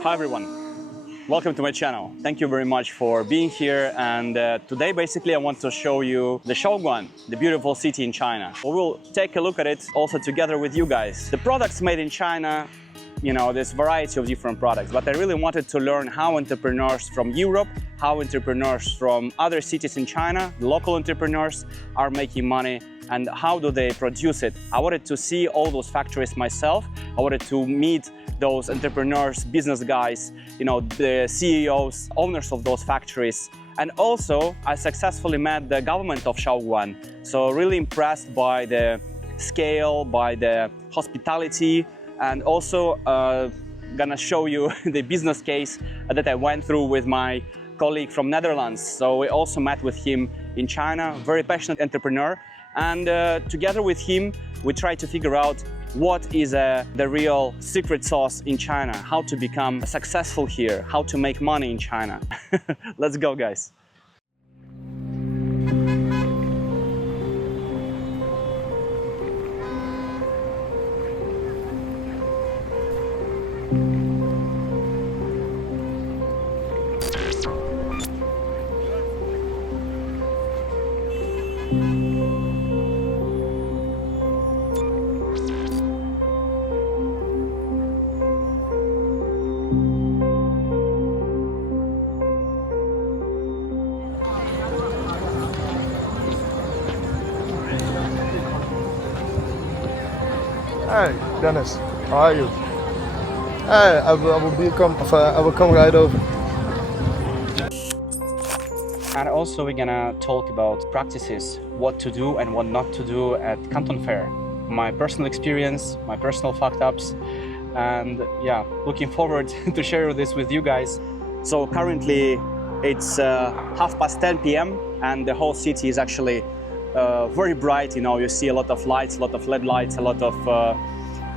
Hi everyone, welcome to my channel. Thank you very much for being here, and today basically I want to show you the Shaoguan, the beautiful city in China. We will take a look at it also together with you guys. The products made in China, you know, there's variety of different products, but I really wanted to learn how entrepreneurs from Europe, how entrepreneurs from other cities in China, local entrepreneurs are making money and how do they produce it. I wanted to see all those factories myself. I wanted to meet those entrepreneurs, business guys, you know, the CEOs, owners of those factories. And also, I successfully met the government of Shaoguan. So really impressed by the scale, by the hospitality, and also gonna show you the business case that I went through with my colleague from Netherlands. So we also met with him in China, very passionate entrepreneur. And together with him, we tried to figure out what is the real secret sauce in China, how to become successful here, how to make money in China. Let's go, guys. Hi, Dennis. How are you? Hi, I will come right over. And also we're gonna talk about practices, what to do and what not to do at Canton Fair. My personal experience, my personal fucked-ups, and yeah, looking forward to share this with you guys. So currently it's 10:30 p.m. and the whole city is actually very bright. You know, you see a lot of lights, a lot of LED lights, a lot of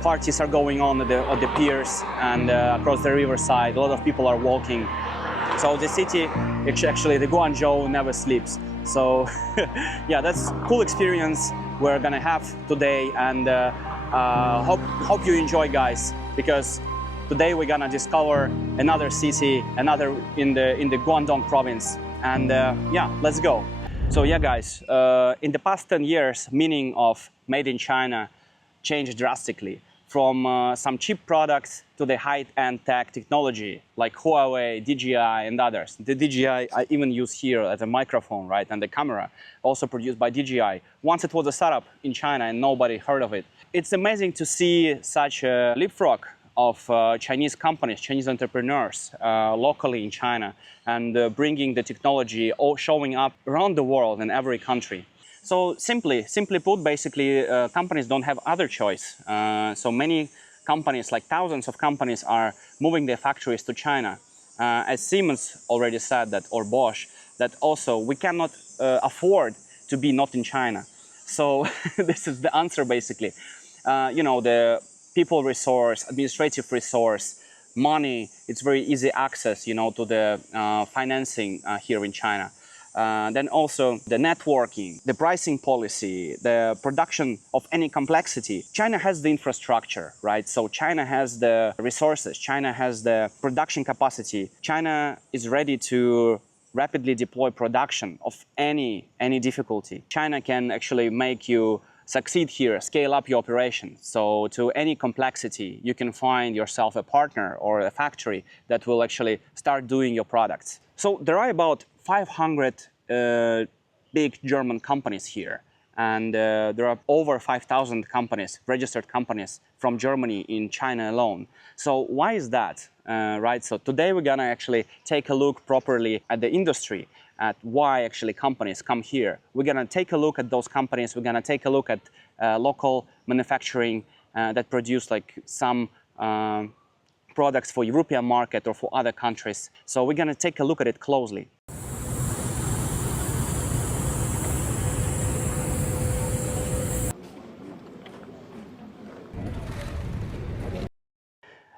parties are going on at the piers and across the riverside. A lot of people are walking. So the city, actually the Guangzhou never sleeps. So yeah, that's a cool experience we're gonna have today, and hope you enjoy, guys, because today we're gonna discover another city, another in the Guangdong province, and yeah, let's go. So yeah, guys, in the past 10 years, meaning of made in China changed drastically. From some cheap products to the high-end tech technology like Huawei, DJI, and others. The DJI I even use here as a microphone, right, and the camera, also produced by DJI. Once it was a startup in China and nobody heard of it. It's amazing to see such a leapfrog of Chinese companies, Chinese entrepreneurs locally in China, and bringing the technology, all showing up around the world in every country. So simply put, basically, companies don't have other choice. So many companies, like thousands of companies, are moving their factories to China. As Siemens already said that, or Bosch, that also we cannot afford to be not in China. So this is the answer, basically. You know, the people resource, administrative resource, money, it's very easy access, you know, to the financing here in China. Then also the networking, the pricing policy, the production of any complexity. China has the infrastructure, right? So China has the resources, China has the production capacity. China is ready to rapidly deploy production of any difficulty. China can actually make you succeed here, scale up your operation. So to any complexity, you can find yourself a partner or a factory that will actually start doing your products. So there are about 500 big German companies here, and there are over 5,000 companies, registered companies from Germany in China alone. So why is that, right? So today we're gonna actually take a look properly at the industry, at why actually companies come here. We're gonna take a look at those companies. We're gonna take a look at local manufacturing that produce like some products for European market or for other countries. So we're gonna take a look at it closely.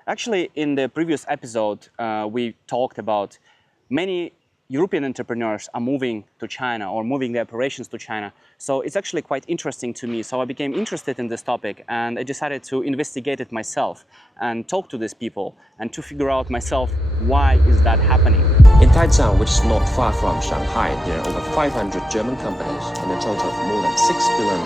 Actually, in the previous episode, we talked about many European entrepreneurs are moving to China or moving their operations to China. So it's actually quite interesting to me. So I became interested in this topic and I decided to investigate it myself and talk to these people and to figure out myself why is that happening. In Taizhou, which is not far from Shanghai, there are over 500 German companies and a total of more than $6 billion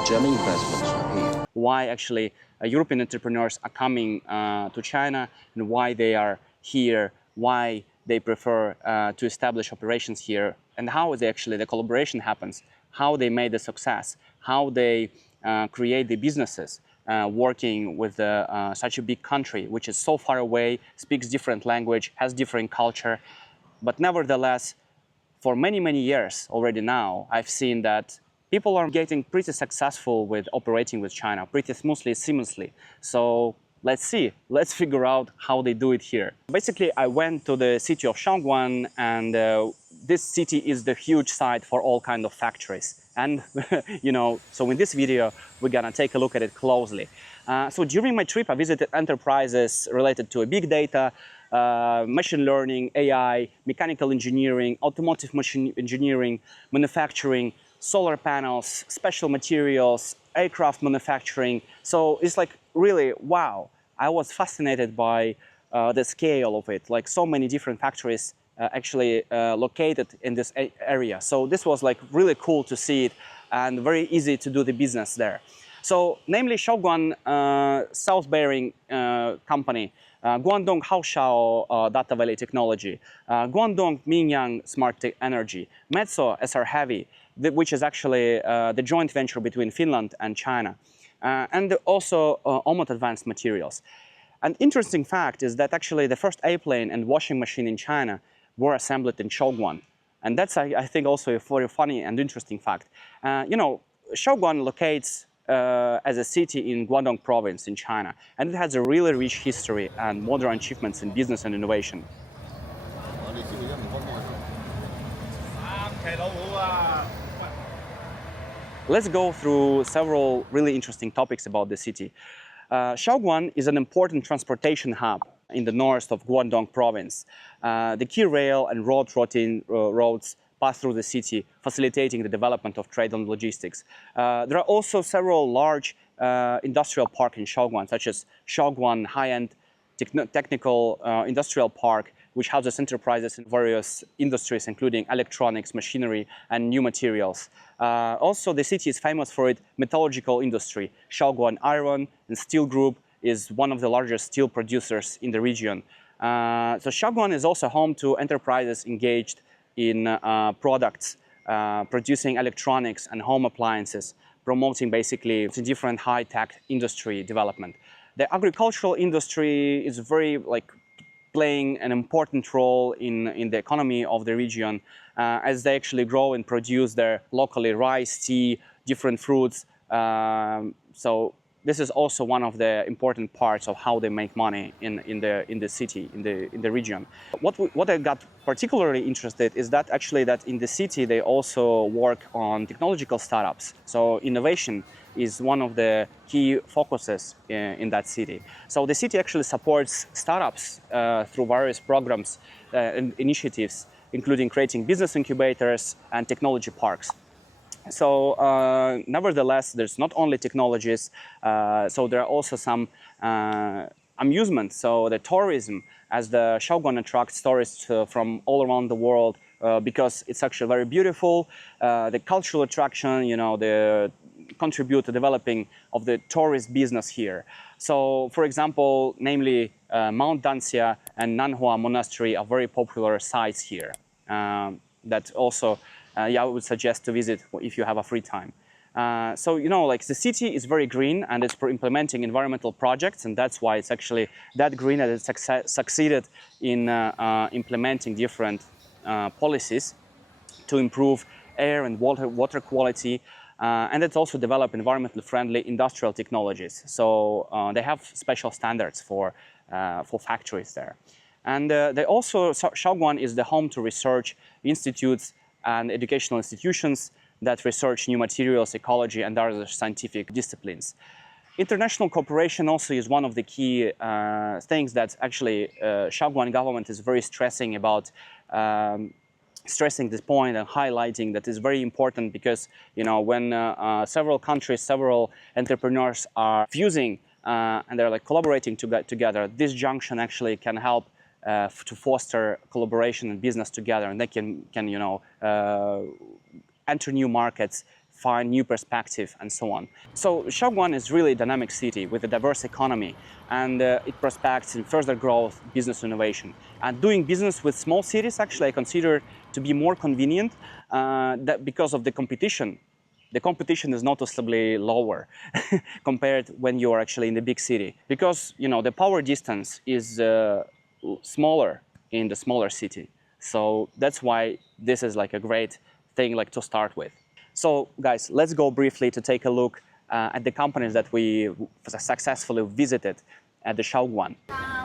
in German investments are here. Why actually European entrepreneurs are coming to China and why they are here, why they prefer to establish operations here, and how the collaboration happens, how they made the success, how they create the businesses working with such a big country, which is so far away, speaks different language, has different culture. But nevertheless, for many, many years already now, I've seen that people are getting pretty successful with operating with China, pretty smoothly, seamlessly. So let's see, let's figure out how they do it here. Basically, I went to the city of Shaoguan, and this city is the huge site for all kinds of factories. And, so in this video, we're gonna take a look at it closely. So during my trip, I visited enterprises related to big data, machine learning, AI, mechanical engineering, automotive machine engineering, manufacturing, solar panels, special materials, aircraft manufacturing. So it's like really, wow. I was fascinated by the scale of it, like so many different factories actually located in this area. So this was like really cool to see it and very easy to do the business there. So namely Shaoguan South Bearing Company, Guangdong Haoshao Data Valley Technology, Guangdong Mingyang Smart Energy, Metso SR Heavy, which is actually the joint venture between Finland and China, and also OMAD Advanced Materials. An interesting fact is that actually the first airplane and washing machine in China were assembled in Shaoguan. And that's, I think, also a very funny and interesting fact. Shaoguan locates as a city in Guangdong province in China, and it has a really rich history and modern achievements in business and innovation. Let's go through several really interesting topics about the city. Shaoguan is an important transportation hub in the north of Guangdong province. The key rail and roads pass through the city, facilitating the development of trade and logistics. There are also several large industrial parks in Shaoguan, such as Shaoguan High-End Technical Industrial Park, which houses enterprises in various industries, including electronics, machinery, and new materials. Also, the city is famous for its metallurgical industry. Shaoguan Iron and Steel Group is one of the largest steel producers in the region. So Shaoguan is also home to enterprises engaged in products, producing electronics and home appliances, promoting basically different high-tech industry development. The agricultural industry is very playing an important role in the economy of the region as they actually grow and produce their locally rice, tea, different fruits. So this is also one of the important parts of how they make money in the city, in the region. What I got particularly interested is that actually that in the city they also work on technological startups. So innovation is one of the key focuses in that city. So the city actually supports startups through various programs and initiatives, including creating business incubators and technology parks. So nevertheless, there's not only technologies, so there are also some amusement. So the tourism, as the Shaoguan attracts tourists from all around the world because it's actually very beautiful. The cultural attraction, they contribute to developing of the tourist business here. So, for example, namely Mount Danxia and Nanhua Monastery are very popular sites here. That also, I would suggest to visit if you have a free time. So, the city is very green and it's implementing environmental projects, and that's why it's actually that green and it's succeeded in implementing different policies to improve air and water quality. And it's also developed environmentally friendly industrial technologies. So they have special standards for factories there. And they also, Shaoguan is the home to research institutes and educational institutions that research new materials, ecology, and other scientific disciplines. International cooperation also is one of the key things that actually Shaoguan government is very stressing about. Stressing this point and highlighting that is very important because, you know, when several countries, several entrepreneurs are fusing and they're like collaborating together, this junction actually can help to foster collaboration and business together, and they can you know, enter new markets, find new perspective, and so on. So Shaoguan is really a dynamic city with a diverse economy, and it prospects in further growth, business innovation. And doing business with small cities, actually, I consider to be more convenient that because of the competition. The competition is noticeably lower compared when you are actually in the big city, because, you know, the power distance is smaller in the smaller city. So that's why this is like a great thing like to start with. So guys, let's go briefly to take a look at the companies that we successfully visited at the Shaoguan.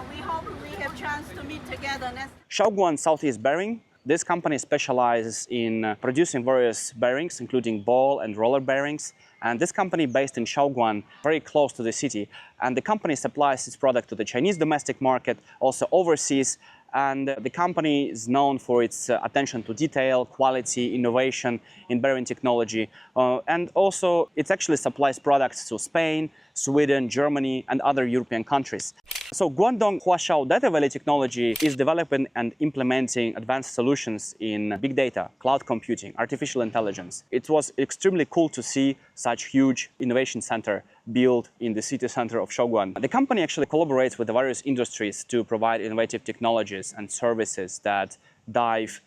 We hope we have chance to meet together next. Shaoguan Southeast Bearing. This company specializes in producing various bearings, including ball and roller bearings. And this company based in Shaoguan, very close to the city. And the company supplies its product to the Chinese domestic market, also overseas. And the company is known for its attention to detail, quality, innovation in bearing technology. And also, it actually supplies products to Spain, Sweden, Germany, and other European countries. So Guangdong Huashao Data Valley Technology is developing and implementing advanced solutions in big data, cloud computing, artificial intelligence. It was extremely cool to see such huge innovation center built in the city center of Shaoguan. The company actually collaborates with the various industries to provide innovative technologies and services that drive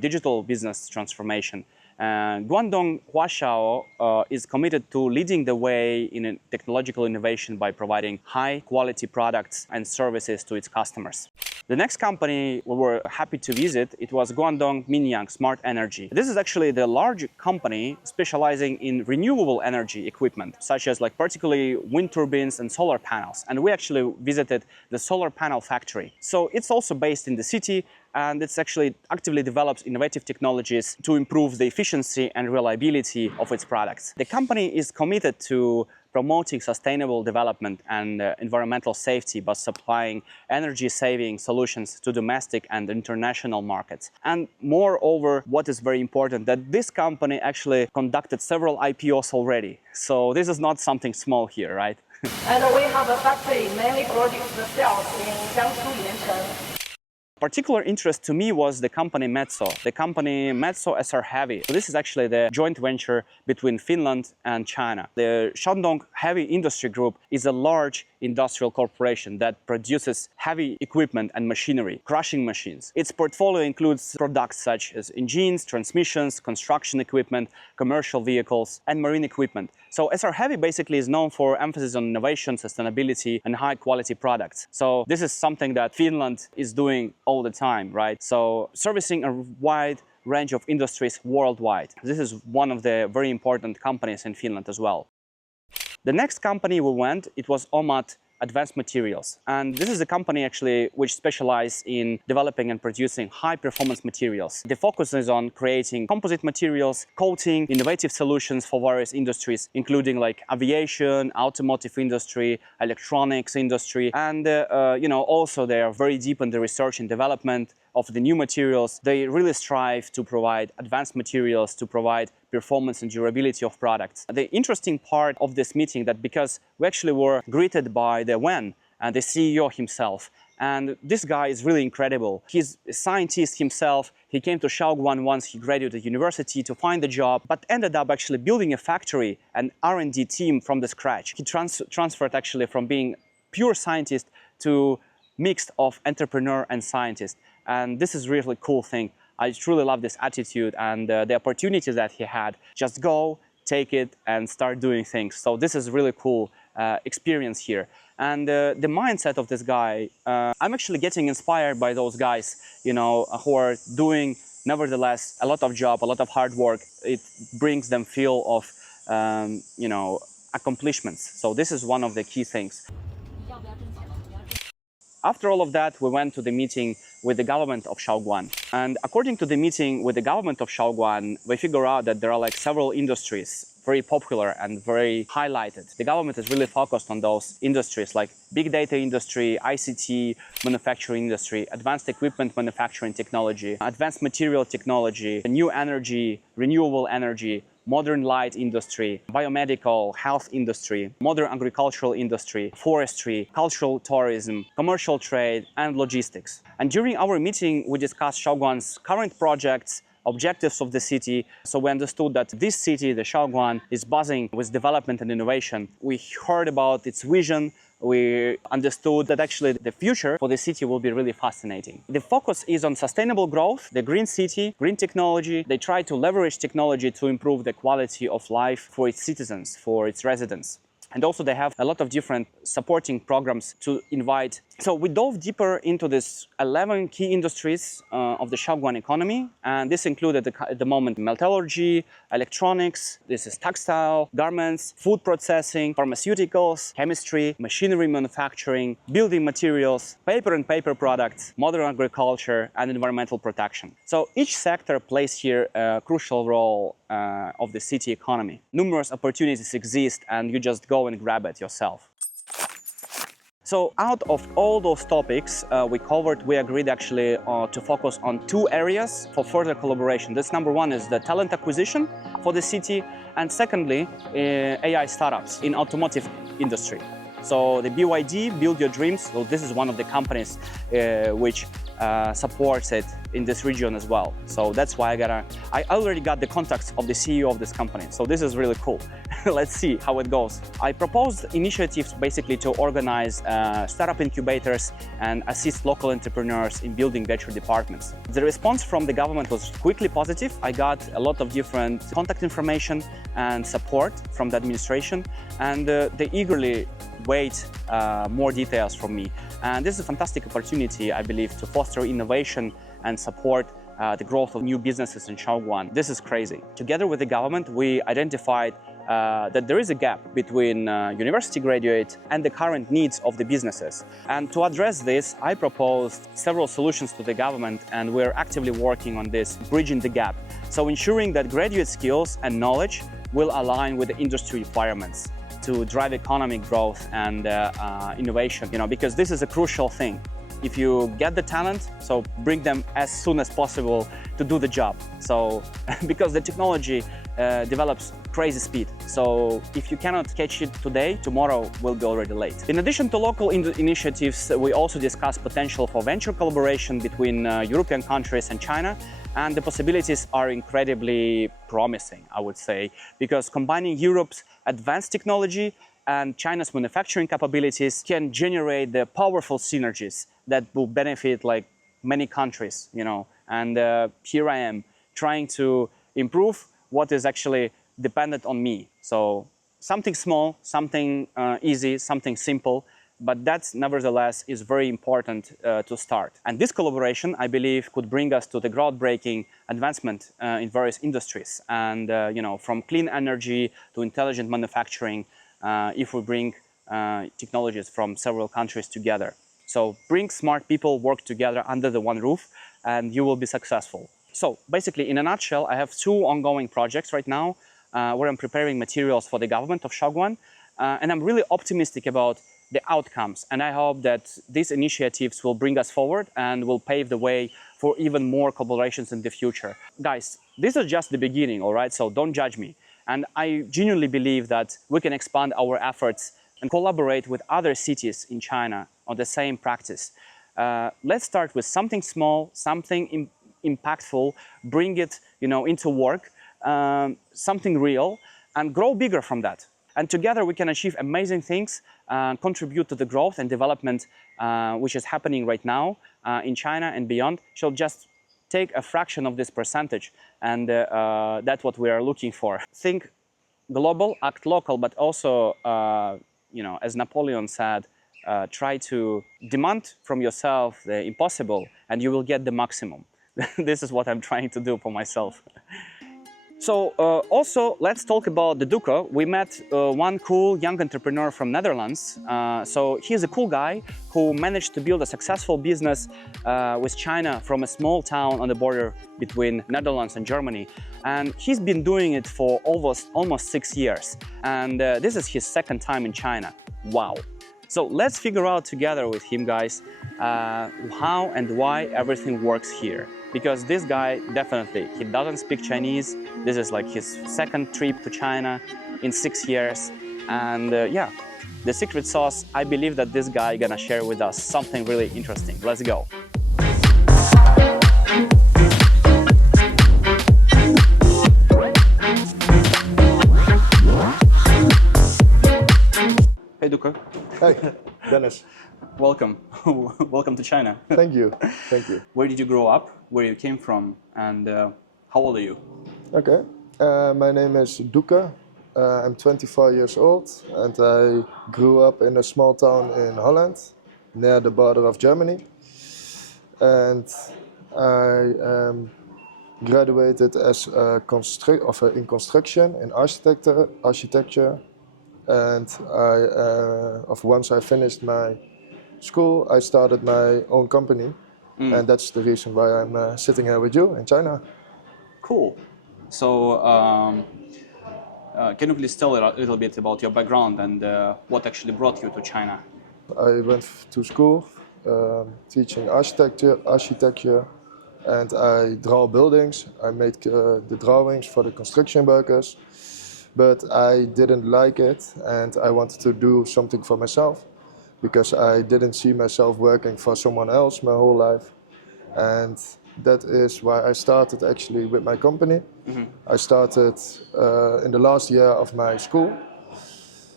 digital business transformation. Guangdong Huashao is committed to leading the way in technological innovation by providing high-quality products and services to its customers. The next company we were happy to visit, it was Guangdong Minyang Smart Energy. This is actually the large company specializing in renewable energy equipment, such as like particularly wind turbines and solar panels. And we actually visited the solar panel factory. So it's also based in the city, and it's actually actively develops innovative technologies to improve the efficiency and reliability of its products. The company is committed to promoting sustainable development and environmental safety by supplying energy-saving solutions to domestic and international markets. And moreover, what is very important, that this company actually conducted several IPOs already. So this is not something small here, right? And we have a factory mainly produce the cells in Jiangsu, Yancheng. Particular interest to me was the company Metso, the company Metso SR Heavy. So this is actually the joint venture between Finland and China. The Shandong Heavy Industry Group is a large industrial corporation that produces heavy equipment and machinery, crushing machines. Its portfolio includes products such as engines, transmissions, construction equipment, commercial vehicles, and marine equipment. So SR Heavy basically is known for emphasis on innovation, sustainability, and high-quality products. So this is something that Finland is doing all the time, right? So servicing a wide range of industries worldwide. This is one of the very important companies in Finland as well. The next company we went, it was OMAD Advanced Materials. And this is a company actually which specializes in developing and producing high-performance materials. The focus is on creating composite materials, coating, innovative solutions for various industries, including like aviation, automotive industry, electronics industry, and you know, also they are very deep in the research and development of the new materials. They really strive to provide advanced materials to provide performance and durability of products. The interesting part of this meeting that because we actually were greeted by the Wen, the CEO himself, and this guy is really incredible. He's a scientist himself. He came to Shaoguan once he graduated university to find a job, but ended up actually building a factory and R&D team from the scratch. He transferred actually from being pure scientist to mixed of entrepreneur and scientist. And this is really cool thing. I truly love this attitude and the opportunities that he had. Just go, take it, and start doing things. So this is really cool experience here. And the mindset of this guy, I'm actually getting inspired by those guys, you know, who are doing, nevertheless, a lot of job, a lot of hard work. It brings them feel of, you know, accomplishments. So this is one of the key things. After all of that, we went to the meeting with the government of Shaoguan. And according to the meeting with the government of Shaoguan, we figure out that there are like several industries very popular and very highlighted. The government is really focused on those industries like big data industry, ICT, manufacturing industry, advanced equipment manufacturing technology, advanced material technology, new energy, renewable energy, modern light industry, biomedical, health industry, modern agricultural industry, forestry, cultural tourism, commercial trade, and logistics. And during our meeting, we discussed Shaoguan's current projects, objectives of the city. So we understood that this city, the Shaoguan, is buzzing with development and innovation. We heard about its vision. We understood that actually the future for the city will be really fascinating. The focus is on sustainable growth, the green city, green technology. They try to leverage technology to improve the quality of life for its citizens, for its residents. And also they have a lot of different supporting programs to invite. So we dove deeper into this 11 key industries of the Shaoguan economy. And this included at the moment metallurgy, electronics, this is textile, garments, food processing, pharmaceuticals, chemistry, machinery manufacturing, building materials, paper and paper products, modern agriculture, and environmental protection. So each sector plays here a crucial role of the city economy. Numerous opportunities exist and you just go and grab it yourself. So out of all those topics we covered, we agreed actually to focus on 2 areas for further collaboration. This number 1 is the talent acquisition for the city, and secondly, AI startups in automotive industry. So the BYD, Build Your Dreams, well, this is one of the companies which supports it in this region as well. So that's why I already got the contacts of the CEO of this company. So this is really cool. Let's see how it goes. I proposed initiatives basically to organize startup incubators and assist local entrepreneurs in building venture departments. The response from the government was quickly positive. I got a lot of different contact information and support from the administration, and they eagerly wait more details from me. And this is a fantastic opportunity, I believe, to foster innovation and support the growth of new businesses in Shaoguan. This is crazy. Together with the government, we identified that there is a gap between university graduates and the current needs of the businesses. And to address this, I proposed several solutions to the government, and we're actively working on this, bridging the gap. So ensuring that graduate skills and knowledge will align with the industry requirements to drive economic growth and innovation, because this is a crucial thing. If you get the talent, so bring them as soon as possible to do the job. So because the technology develops crazy speed. So if you cannot catch it today, tomorrow will be already late. In addition to local initiatives, we also discussed potential for venture collaboration between European countries and China. And the possibilities are incredibly promising, I would say, because combining Europe's advanced technology and China's manufacturing capabilities can generate the powerful synergies that will benefit like many countries, And here I am trying to improve what is actually dependent on me. So something small, something easy, something simple, but that nevertheless is very important to start. And this collaboration, I believe, could bring us to the groundbreaking advancement in various industries. And from clean energy to intelligent manufacturing, if we bring technologies from several countries together. So bring smart people, work together under the one roof, and you will be successful. So basically, in a nutshell, I have 2 ongoing projects right now where I'm preparing materials for the government of Shaoguan. And I'm really optimistic about the outcomes. And I hope that these initiatives will bring us forward and will pave the way for even more collaborations in the future. Guys, this is just the beginning, all right? So don't judge me. And I genuinely believe that we can expand our efforts and collaborate with other cities in China on the same practice. Let's start with something small, something impactful, bring it into work, something real, and grow bigger from that. And together we can achieve amazing things, contribute to the growth and development which is happening right now in China and beyond. So just take a fraction of this percentage, and that's what we are looking for. Think global, act local, but also, as Napoleon said, try to demand from yourself the impossible and you will get the maximum. This is what I'm trying to do for myself. So also let's talk about the Doeke. We met one cool young entrepreneur from Netherlands. So he's a cool guy who managed to build a successful business with China from a small town on the border between Netherlands and Germany. And he's been doing it for almost 6 years. And this is his second time in China. Wow. So let's figure out together with him, guys, how and why everything works here. Because this guy, definitely, he doesn't speak Chinese. This is like his second trip to China in 6 years. And yeah, the secret sauce, I believe that this guy gonna share with us something really interesting. Let's go. Hey, Doeke. Hey, Dennis. Welcome. Welcome to China. Thank you. Thank you. Where did you grow up? Where you came from? And how old are you? Okay. My name is Doeke. I'm 24 years old and I grew up in a small town in Holland, near the border of Germany. And I graduated as in construction, in architecture. And once I finished my school, I started my own company. And that's the reason why I'm sitting here with you in China. Cool. So, can you please tell a little bit about your background and what actually brought you to China? I went to school teaching architecture, and I draw buildings. I make the drawings for the construction workers, but I didn't like it, and I wanted to do something for myself because I didn't see myself working for someone else my whole life. And that is why I started actually with my company. I started in the last year of my school.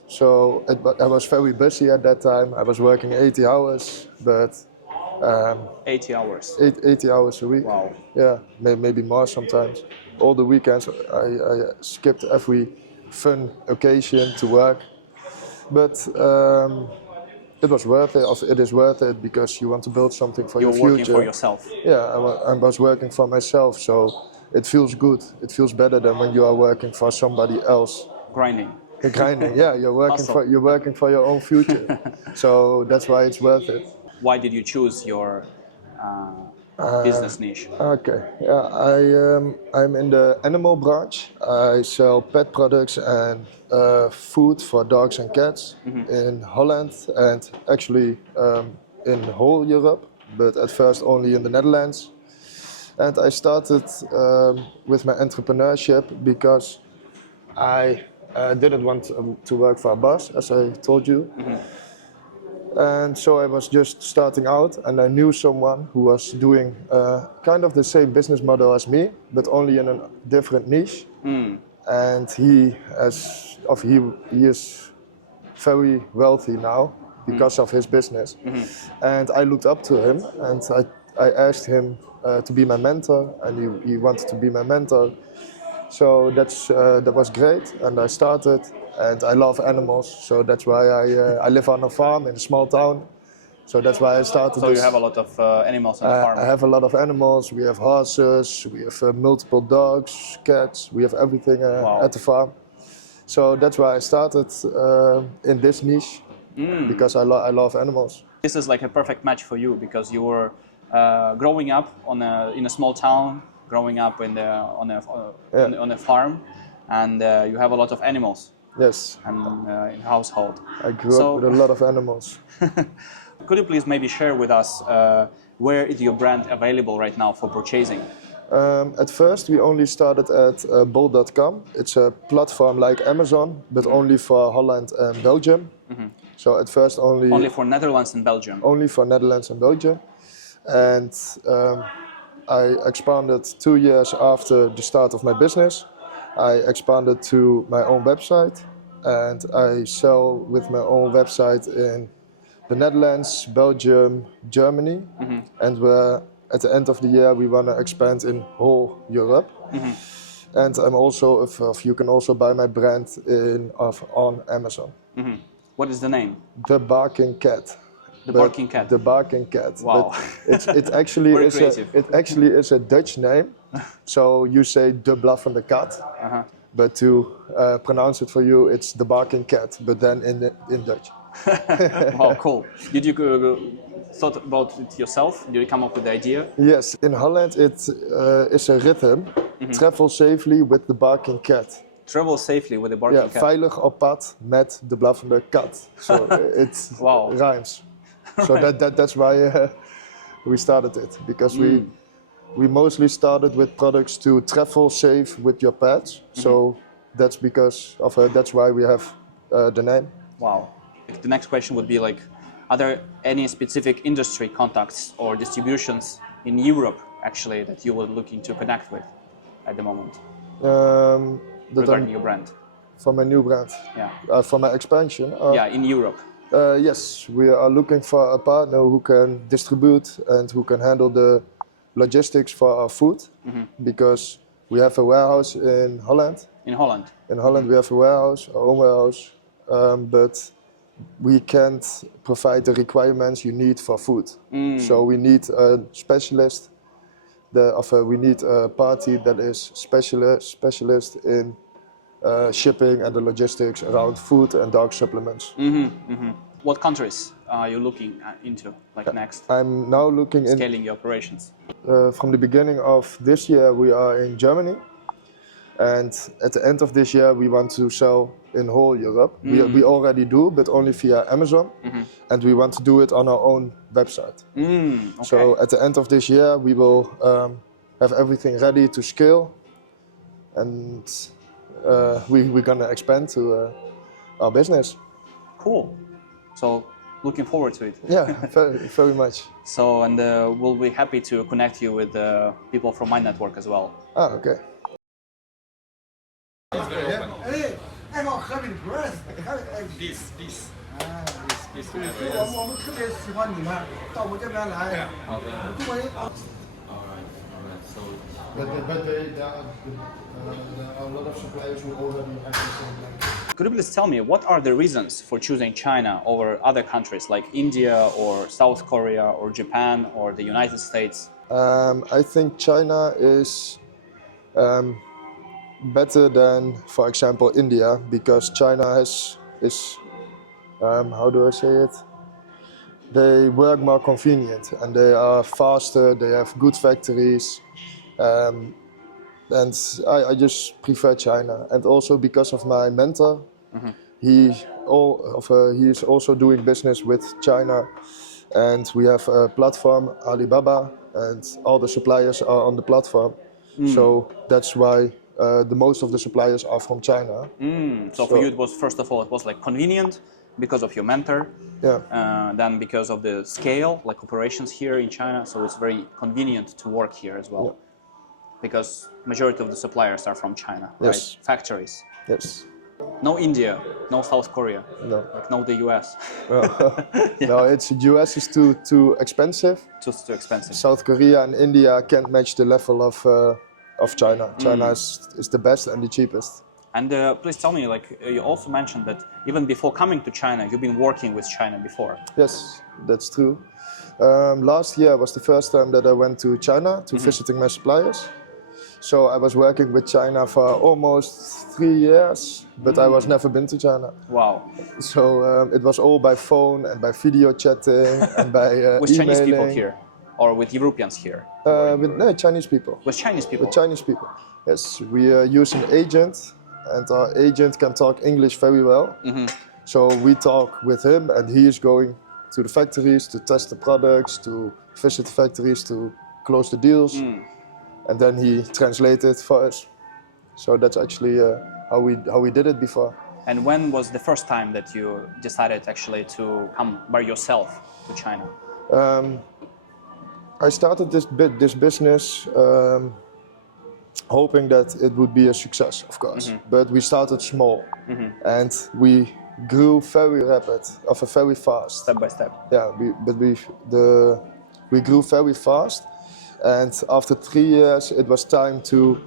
So I was very busy at that time. I was working 80 hours, but 80 hours. 80 hours a week. Wow. Yeah, maybe more sometimes. All the weekends I skipped every fun occasion to work. But it was worth it. It is worth it because you want to build something for your future. You're working for yourself. Yeah, I was working for myself, so it feels good. It feels better than when you are working for somebody else. Grinding. Grinding, yeah. You're working for your own future. So that's why it's worth it. Why did you choose your business niche? Okay, yeah, I'm in the animal branch. I sell pet products and food for dogs and cats in Holland and actually in whole Europe, but at first only in the Netherlands. And I started with my entrepreneurship because I didn't want to work for a boss, as I told you. And so I was just starting out, and I knew someone who was doing kind of the same business model as me, but only in a different niche. And he is very wealthy now because of his business. And I looked up to him, and I asked him to be my mentor, and he wanted to be my mentor. So that was great, and I started. And I love animals, so that's why I live on a farm in a small town. So that's why I started. So you have a lot of animals on the farm? I have a lot of animals. We have horses, we have multiple dogs, cats. We have everything at the farm. So that's why I started in this niche because I love animals. This is like a perfect match for you because you were growing up in a small town, growing up on a farm, and you have a lot of animals. Yes. And in household. I grew up with a lot of animals. Could you please maybe share with us where is your brand available right now for purchasing? At first we only started at bol.com. It's a platform like Amazon, but only for Holland and Belgium. So at first only for Netherlands and Belgium? Only for Netherlands and Belgium. And I expanded 2 years after the start of my business. I expanded to my own website, and I sell with my own website in the Netherlands, Belgium, Germany, and at the end of the year we want to expand in whole Europe. And I'm also, you can also buy my brand on Amazon. What is the name? The Barking Cat. The Barking Cat. The Barking Cat. Wow. But it actually is a Dutch name. So you say de blaffende kat, but to pronounce it for you, it's the barking cat, but then in Dutch. Wow, cool. Did you thought about it yourself? Did you come up with the idea? Yes, in Holland it is a rhythm. Travel safely with the barking cat. Travel safely with the barking cat. Veilig op pad met de blaffende kat. So it rhymes. So that's why we started it, because we mostly started with products to travel safe with your pets. So that's because of that's why we have the name. Wow. The next question would be like, are there any specific industry contacts or distributions in Europe actually that you were looking to connect with at the moment regarding your brand? For my new brand? Yeah. For my expansion? Yeah, in Europe. Yes, we are looking for a partner who can distribute and who can handle the logistics for our food, because we have a warehouse in Holland. In Holland? In Holland we have a warehouse, our own warehouse, but we can't provide the requirements you need for food. So we need a specialist, we need a party that is specialist in shipping and the logistics around food and dog supplements. What countries are you looking into next? I'm now looking in scaling your operations. From the beginning of this year we are in Germany, and at the end of this year we want to sell in whole Europe. We already do, but only via Amazon, and we want to do it on our own website. Okay. So at the end of this year we will have everything ready to scale, and we're gonna expand to our business. Cool. So looking forward to it. Yeah, very, very much. So, and we'll be happy to connect you with people from my network as well. Ah, okay. This. 我们特别喜欢你们到我这边来。But there are a lot of suppliers who already have the same. Could you please tell me what are the reasons for choosing China over other countries like India or South Korea or Japan or the United States? I think China is better than, for example, India, because China is how do I say it? They work more convenient and they are faster. They have good factories. And I just prefer China, and also because of my mentor, he is also doing business with China, and we have a platform, Alibaba, and all the suppliers are on the platform. So that's why the most of the suppliers are from China. So for you, it was first of all it was like convenient because of your mentor. Yeah. Then because of the scale, like operations here in China, so it's very convenient to work here as well. Yeah. Because majority of the suppliers are from China, yes. Right? Factories. Yes. No India, no South Korea. No. Like no the US. Yeah. No, it's US is too expensive. Too expensive. South Korea and India can't match the level of China. China is the best and the cheapest. And please tell me, like you also mentioned that even before coming to China, you've been working with China before. Yes, that's true. Last year was the first time that I went to China to visiting my suppliers. So I was working with China for almost 3 years, but I was never been to China. Wow. So it was all by phone and by video chatting and by with emailing. Chinese people here, or with Europeans here? With Chinese people. With Chinese people? With Chinese people, yes. We use an agent, and our agent can talk English very well. So we talk with him, and he is going to the factories to test the products, to visit the factories, to close the deals. And then he translated for us. So that's actually how we did it before. And when was the first time that you decided actually to come by yourself to China? I started this business hoping that it would be a success, of course. But we started small, and we grew very fast. Step by step. Yeah, we grew very fast. And after 3 years, it was time to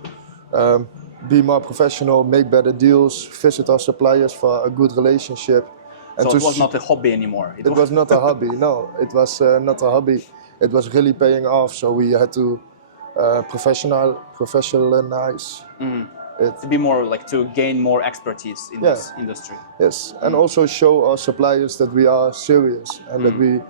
be more professional, make better deals, visit our suppliers for a good relationship. And so it was not a hobby anymore? It was not a hobby, no. It was not a hobby. It was really paying off, so we had to professionalize it. To be more like to gain more expertise in this industry. Yes, and also show our suppliers that we are serious and that we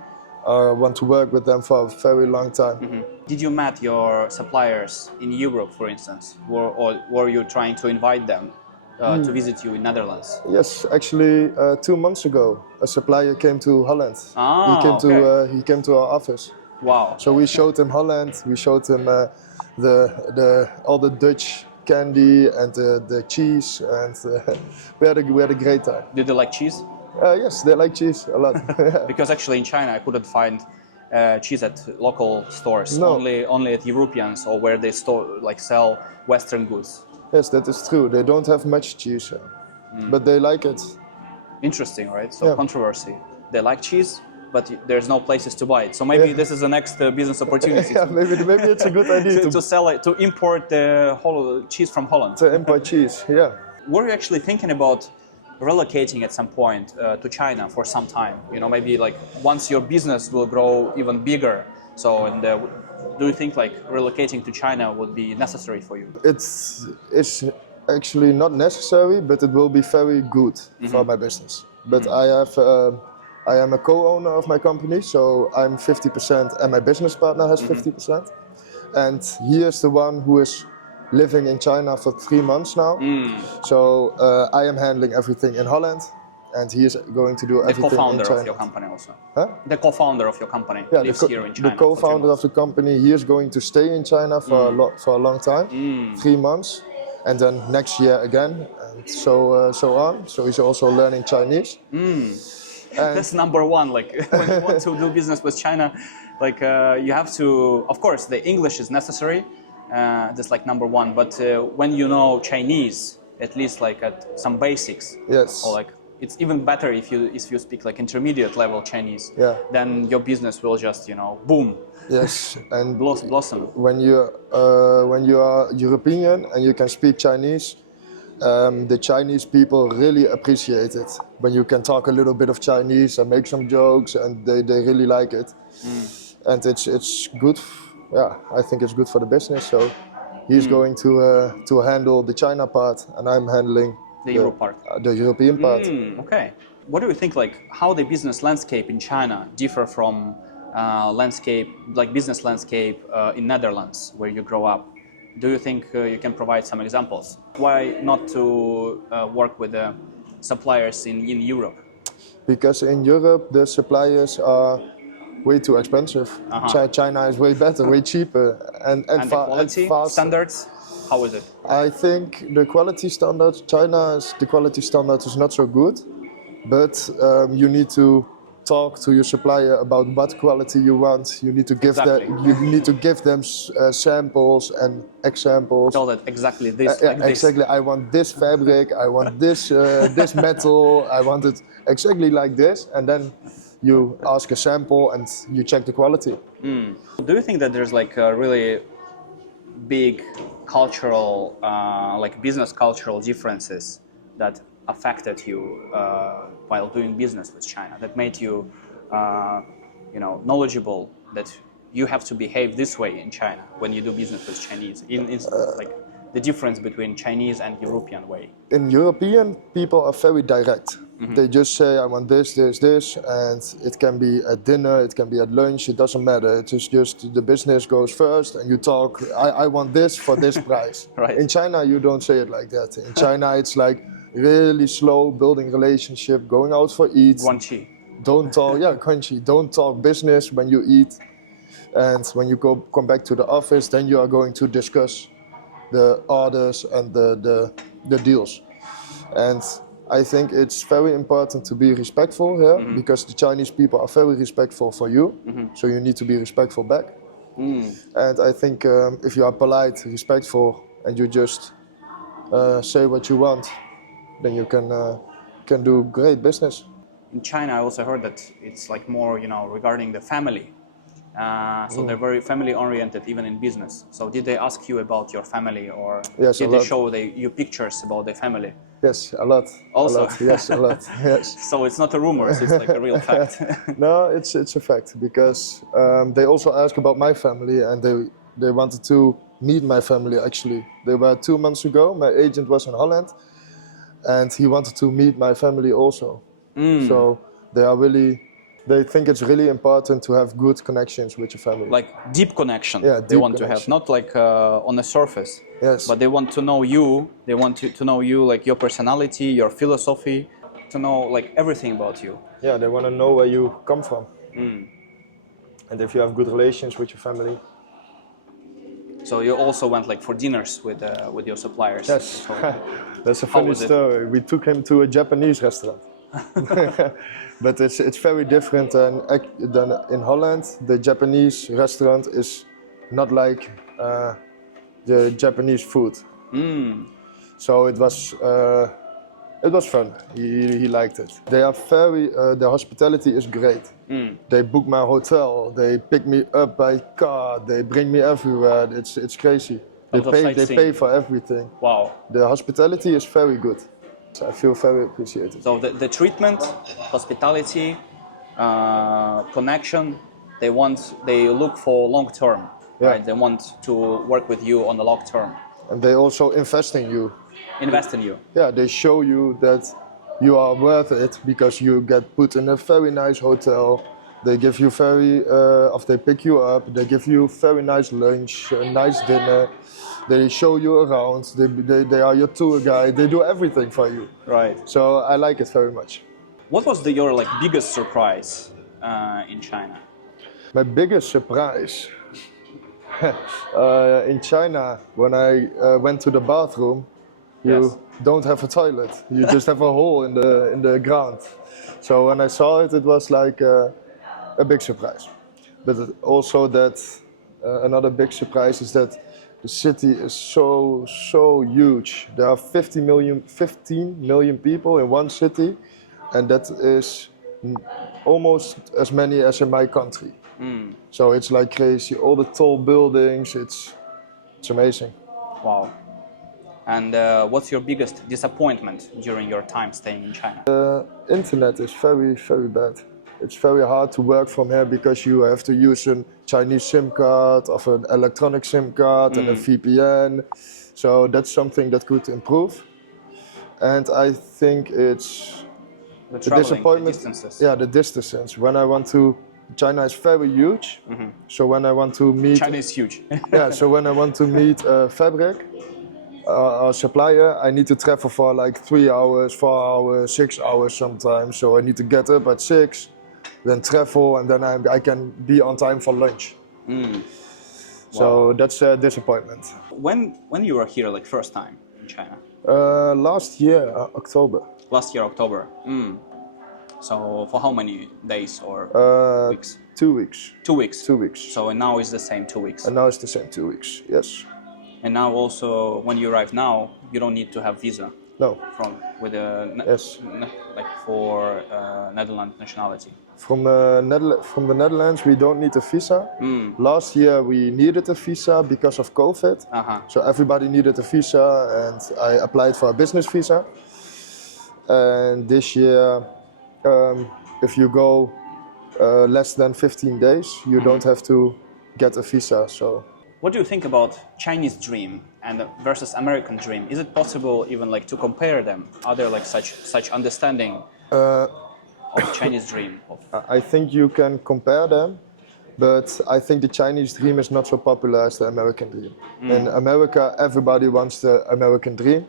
want to work with them for a very long time. Did you meet your suppliers in Europe, for instance, or were you trying to invite them to visit you in Netherlands? Yes, actually, 2 months ago, a supplier came to Holland. He came to our office. Wow. So we showed him Holland. We showed him all the Dutch candy and the cheese, and we had a great time. Did they like cheese? Yes, they like cheese a lot. Because actually in China I couldn't find cheese at local stores. No. Only at Europeans or where they sell Western goods. Yes, that is true. They don't have much cheese, but they like it. Interesting, right? So controversy. They like cheese, but there's no places to buy it. So maybe this is the next business opportunity. Maybe it's a good idea to sell it, to import the cheese from Holland. To import cheese, yeah. Were you actually thinking about relocating at some point to China for some time? You know, maybe like once your business will grow even bigger. So, do you think like relocating to China would be necessary for you? It's actually not necessary, but it will be very good for my business. But I am a co-owner of my company, so I'm 50% and my business partner has 50%. And he is the one who is living in China for 3 months now. So I am handling everything in Holland, and he is going to do everything in China. The co-founder of your company also? Huh? The co-founder of your company lives here in China. The co-founder of the company, he is going to stay in China for a long time, 3 months, and then next year again, and so on. So he's also learning Chinese. That's number one. Like when you want to do business with China, like you have to. Of course, the English is necessary. That's like number one. But when you know Chinese, at least like at some basics, yes, or like it's even better if you speak like intermediate level Chinese. Yeah. Then your business will just boom. Yes, and blossom. When you are European and you can speak Chinese. The Chinese people really appreciate it when you can talk a little bit of Chinese and make some jokes, and they really like it. And it's good. Yeah, I think it's good for the business. So he's going to handle the China part, and I'm handling the Europe part. The European part. Okay. What do you think? Like how the business landscape in China differ from business landscape in Netherlands, where you grow up? Do you think you can provide some examples? Why not to work with the suppliers in Europe? Because in Europe the suppliers are way too expensive. China is way better, way cheaper, and the quality standards. How is it? I think the quality standards. The quality standard is not so good, but you need to talk to your supplier about what quality you want. You need to give them samples and examples. Tell that exactly this. Like exactly. This. I want this fabric. I want this this metal. I want it exactly like this, and then you ask a sample and you check the quality. Do you think that there's like a really big cultural, business cultural differences that affected you while doing business with China, that made you, knowledgeable that you have to behave this way in China when you do business with Chinese? Like the difference between Chinese and European way. In European, people are very direct. They just say, I want this, this, this, and it can be at dinner, it can be at lunch, it doesn't matter. It's just the business goes first and you talk, I want this for this price. Right. In China, you don't say it like that. In China, it's like really slow, building relationship, going out for eat. Guanqi. Don't talk, guanqi. Don't talk business when you eat. And when you come back to the office, then you are going to discuss the orders and the deals. And I think it's very important to be respectful here, because the Chinese people are very respectful for you, so you need to be respectful back. And I think if you are polite, respectful, and you just say what you want, then you can do great business. In China, I also heard that it's like more, regarding the family. So they're very family-oriented, even in business. So did they ask you about your family, or yes, did they show you pictures about their family? Yes, a lot. Also? A lot. Yes, a lot. Yes. So it's not a rumor, it's like a real fact. No, it's a fact, because they also ask about my family, and They wanted to meet my family actually. They were 2 months ago. My agent was in Holland, and he wanted to meet my family also. So they think it's really important to have good connections with your family. Like deep connection. Yeah, they deep want connection. to have, not like on the surface. Yes. But they want to know you. They want to know you, like your personality, your philosophy, to know like everything about you. Yeah, they want to know where you come from. And if you have good relations with your family. So you also went like for dinners with your suppliers. Yes, So, that's a funny was it? story. We took him to a Japanese restaurant. But it's very different than in Holland. The Japanese restaurant is not like the Japanese food. So it was fun. He liked it. They are the hospitality is great. They book my hotel. They pick me up by car. They bring me everywhere. It's crazy. They pay for everything. Wow. The hospitality is very good. I feel very appreciated. So the treatment, hospitality, connection, they look for long term. Yeah. Right? They want to work with you on the long term. And they also invest in you. Invest in you. Yeah, they show you that you are worth it because you get put in a very nice hotel. They give you they pick you up, they give you very nice lunch, a nice dinner. They show you around, they are your tour guide, they do everything for you. Right. So I like it very much. What was your like biggest surprise in China? My biggest surprise in China, when I went to the bathroom, you don't have a toilet. You just have a hole in the ground. So when I saw it, it was like a big surprise. But also that another big surprise is that the city is so huge. There are 15 million people in one city, and that is almost as many as in my country. So it's like crazy. All the tall buildings. It's amazing. Wow. And what's your biggest disappointment during your time staying in China? The internet is very bad. It's very hard to work from here because you have to use a Chinese SIM card or an electronic SIM card and a VPN. So that's something that could improve. And I think it's the disappointment. The distances. Yeah, the distances. When I want to, China is very huge. So when I want to meet, China is huge. yeah. So when I want to meet a fabric, our supplier, I need to travel for like 3 hours, 4 hours, 6 hours sometimes. So I need to get up at 6, then travel, and then I can be on time for lunch. So that's a disappointment. When you were here, like first time in China? Last year, October. Last year, October. So for how many days or weeks? 2 weeks. 2 weeks. 2 weeks. So and now it's the same 2 weeks. And now it's the same 2 weeks. Yes. And now also, when you arrive now, you don't need to have visa. No. With a Yes. like for Netherlands nationality. From the Netherlands, we don't need a visa. Last year we needed a visa because of COVID. So everybody needed a visa, and I applied for a business visa. And this year, if you go less than 15 days, you don't have to get a visa. So. What do you think about Chinese dream and versus American dream? Is it possible even like to compare them? Are there like such understanding of Chinese dream? I think you can compare them, but I think the Chinese dream is not so popular as the American dream. In America, everybody wants the American dream,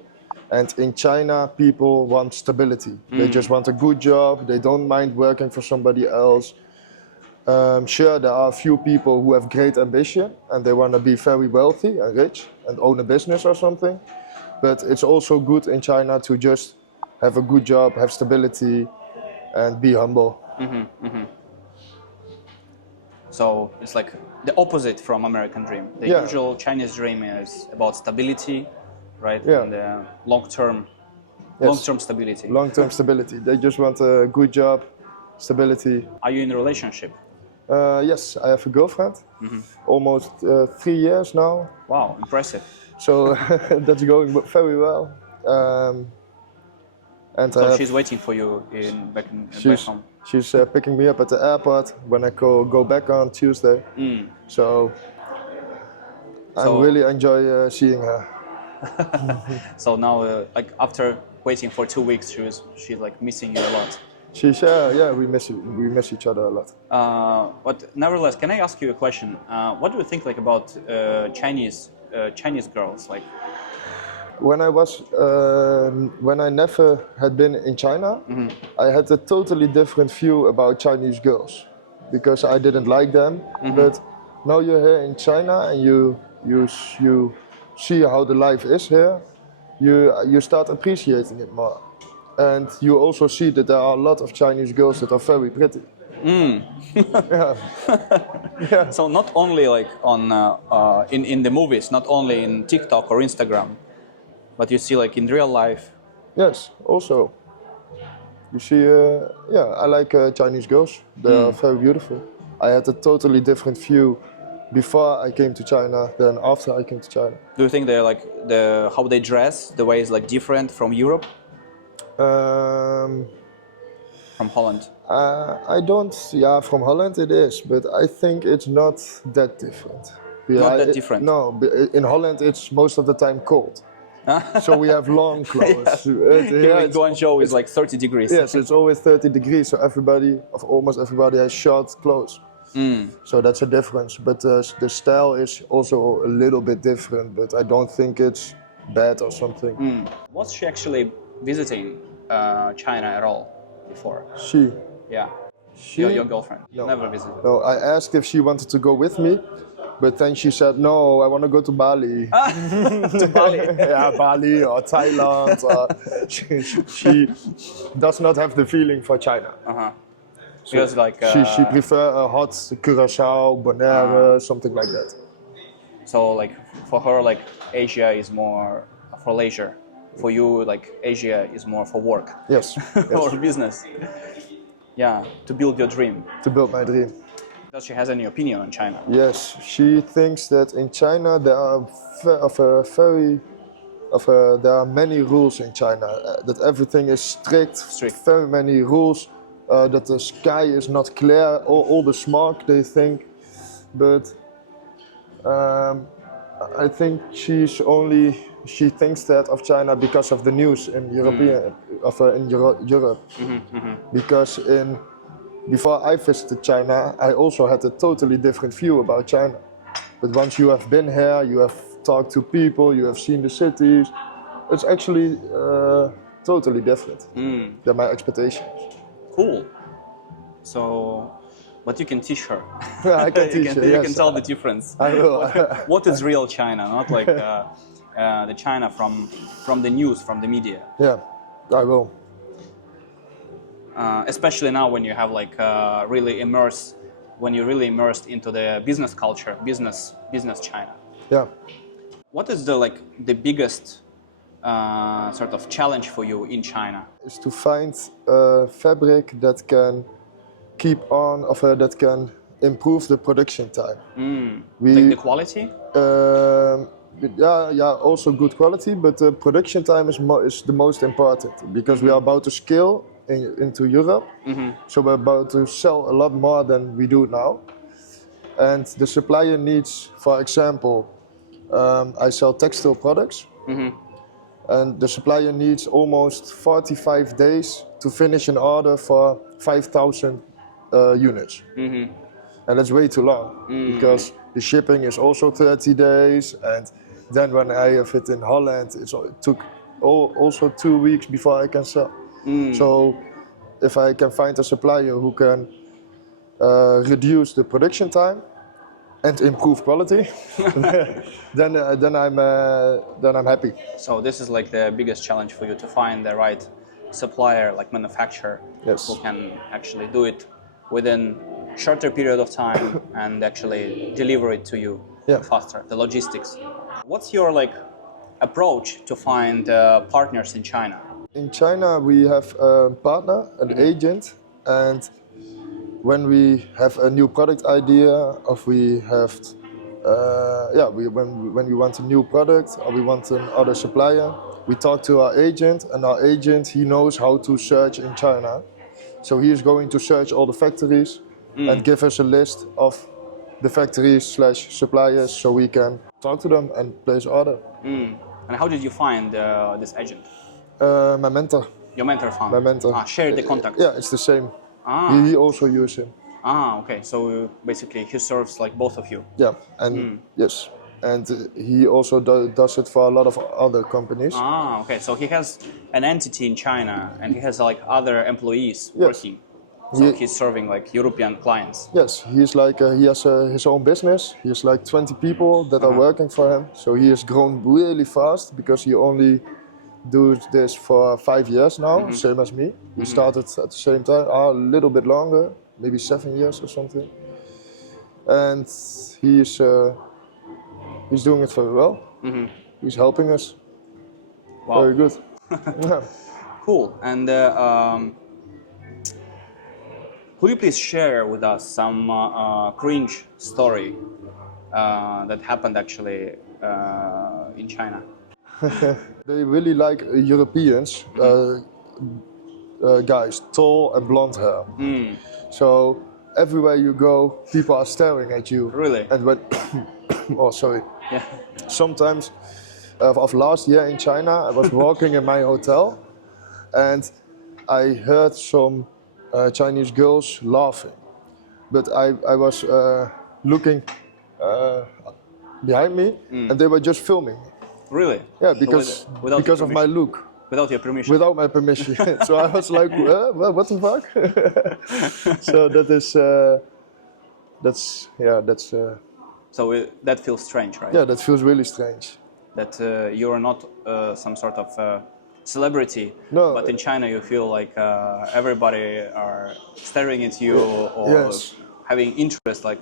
and in China, people want stability. They just want a good job. They don't mind working for somebody else. Sure, there are a few people who have great ambition and they want to be very wealthy and rich and own a business or something. But it's also good in China to just have a good job, have stability, and be humble. So it's like the opposite from American dream. The usual Chinese dream is about stability, right? Yeah. And long-term stability. Long-term stability. They just want a good job, stability. Are you in a relationship? Yes, I have a girlfriend, almost 3 years now. Wow, impressive. So that's going very well. And so she's waiting for you back home? She's picking me up at the airport when I go back on Tuesday. So I really enjoy seeing her. So now, like after waiting for 2 weeks, she's like missing you a lot. She's yeah, we miss each other a lot. But nevertheless, can I ask you a question? What do you think like about Chinese girls? Like, When I never had been in China, I had a totally different view about Chinese girls because I didn't like them. But now you're here in China and you see how the life is here, you start appreciating it more. And you also see that there are a lot of Chinese girls that are very pretty. Yeah. Yeah. so not only like on in the movies, not only in TikTok or Instagram, but you see like in real life. Yes, also. You see, I like Chinese girls. They are very beautiful. I had a totally different view before I came to China than after I came to China. Do you think they're like how they dress, the way is like different from Europe? From Holland? I don't, from Holland it is, but I think it's not that different. Not that different? No, in Holland it's most of the time cold. So we have long clothes. Here in Guangzhou is like 30 degrees. Yes, it's always 30 degrees, so almost everybody has short clothes. So that's a difference, but the style is also a little bit different, but I don't think it's bad or something. Was she actually visiting China at all before? She? Yeah. She? Your girlfriend? No. Never visited? No, I asked if she wanted to go with me, but then she said, no, I want to go to Bali. To Bali? Yeah, Bali or Thailand. She does not have the feeling for China. So because like she prefers a hot Curacao, Bonaire, something like that. So like for her, like Asia is more for leisure. For you, like Asia is more for work. Yes. Or business. Yeah, to build your dream. To build my dream. Does she has any opinion on China? Yes, she thinks that in China there are there are many rules in China. That everything is strict. Very many rules. That the sky is not clear. All the smog, they think. But I think she thinks that of China because of the news in Europe. Because before I visited China, I also had a totally different view about China. But once you have been here, you have talked to people, you have seen the cities, it's actually totally different than my expectations. Cool. So, but you can teach her. I can teach her, You can tell the difference. I will. What is real China, not like the China from the news, from the media. Yeah, I will. Especially now when you have like when you're really immersed into the business culture, business China. Yeah. What is the biggest sort of challenge for you in China? Is to find a fabric that can keep on, that can improve the production time. Like the quality? Yeah, also good quality, but the production time is the most important because we are about to scale into Europe. So we're about to sell a lot more than we do now. And the supplier needs, for example, I sell textile products, and the supplier needs almost 45 days to finish an order for 5,000 units. And that's way too long because the shipping is also 30 days, and then when I have it in Holland, it took also 2 weeks before I can sell. So if I can find a supplier who can reduce the production time and improve quality, then I'm happy. So this is like the biggest challenge for you, to find the right supplier, like manufacturer, who can actually do it within shorter period of time and actually deliver it to you faster, the logistics. What's your approach to find partners in China? In China we have a partner, an agent, and when we have a new product idea, or we have when we want a new product or we want another supplier, we talk to our agent, and our agent, he knows how to search in China. So he is going to search all the factories and give us a list of the factories slash suppliers so we can talk to them and place order. And how did you find this agent? My mentor. Your mentor found. My mentor. Shared the contact. Yeah, it's the same. Ah. He also used him. Ah, okay. So basically, he serves like both of you. Yeah, and yes, and he also does it for a lot of other companies. Ah, okay. So he has an entity in China, and he has like other employees working. So he's serving like European clients. Yes, he's like he has his own business. He has like 20 people that are working for him. So he has grown really fast because he only does this for 5 years now, same as me. We started at the same time, a little bit longer, maybe 7 years or something. And he's doing it very well. He's helping us. Wow. Very good. Yeah. Cool. And could you please share with us some cringe story that happened actually in China? They really like Europeans, guys, tall and blonde hair. So everywhere you go, people are staring at you. Really? And when, oh sorry. Yeah. Sometimes, of last year in China, I was walking in my hotel, and I heard some Chinese girls laughing, but I was looking behind me, and they were just filming me. Really? Yeah, because of my look. Without your permission? Without my permission. So I was like, what the fuck? So that's. So that feels strange, right? Yeah, that feels really strange. That you are not some sort of celebrity, No. but in China you feel like everybody are staring at you or having interest, like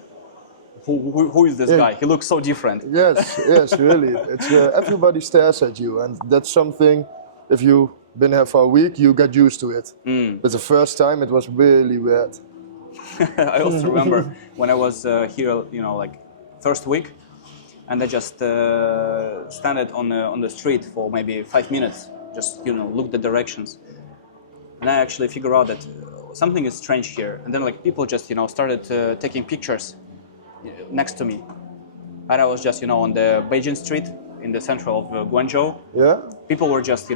who is this guy? He looks so different. Yes, really. It's everybody stares at you, and that's something. If you've been here for a week, you get used to it. But the first time, it was really weird. I also remember when I was here, you know, like first week, and I just stand on the street for maybe 5 minutes, just look the directions, and I actually figure out that something is strange here. And then like people just started taking pictures next to me, and I was just on the Beijing street in the center of Guangzhou. Yeah. People were just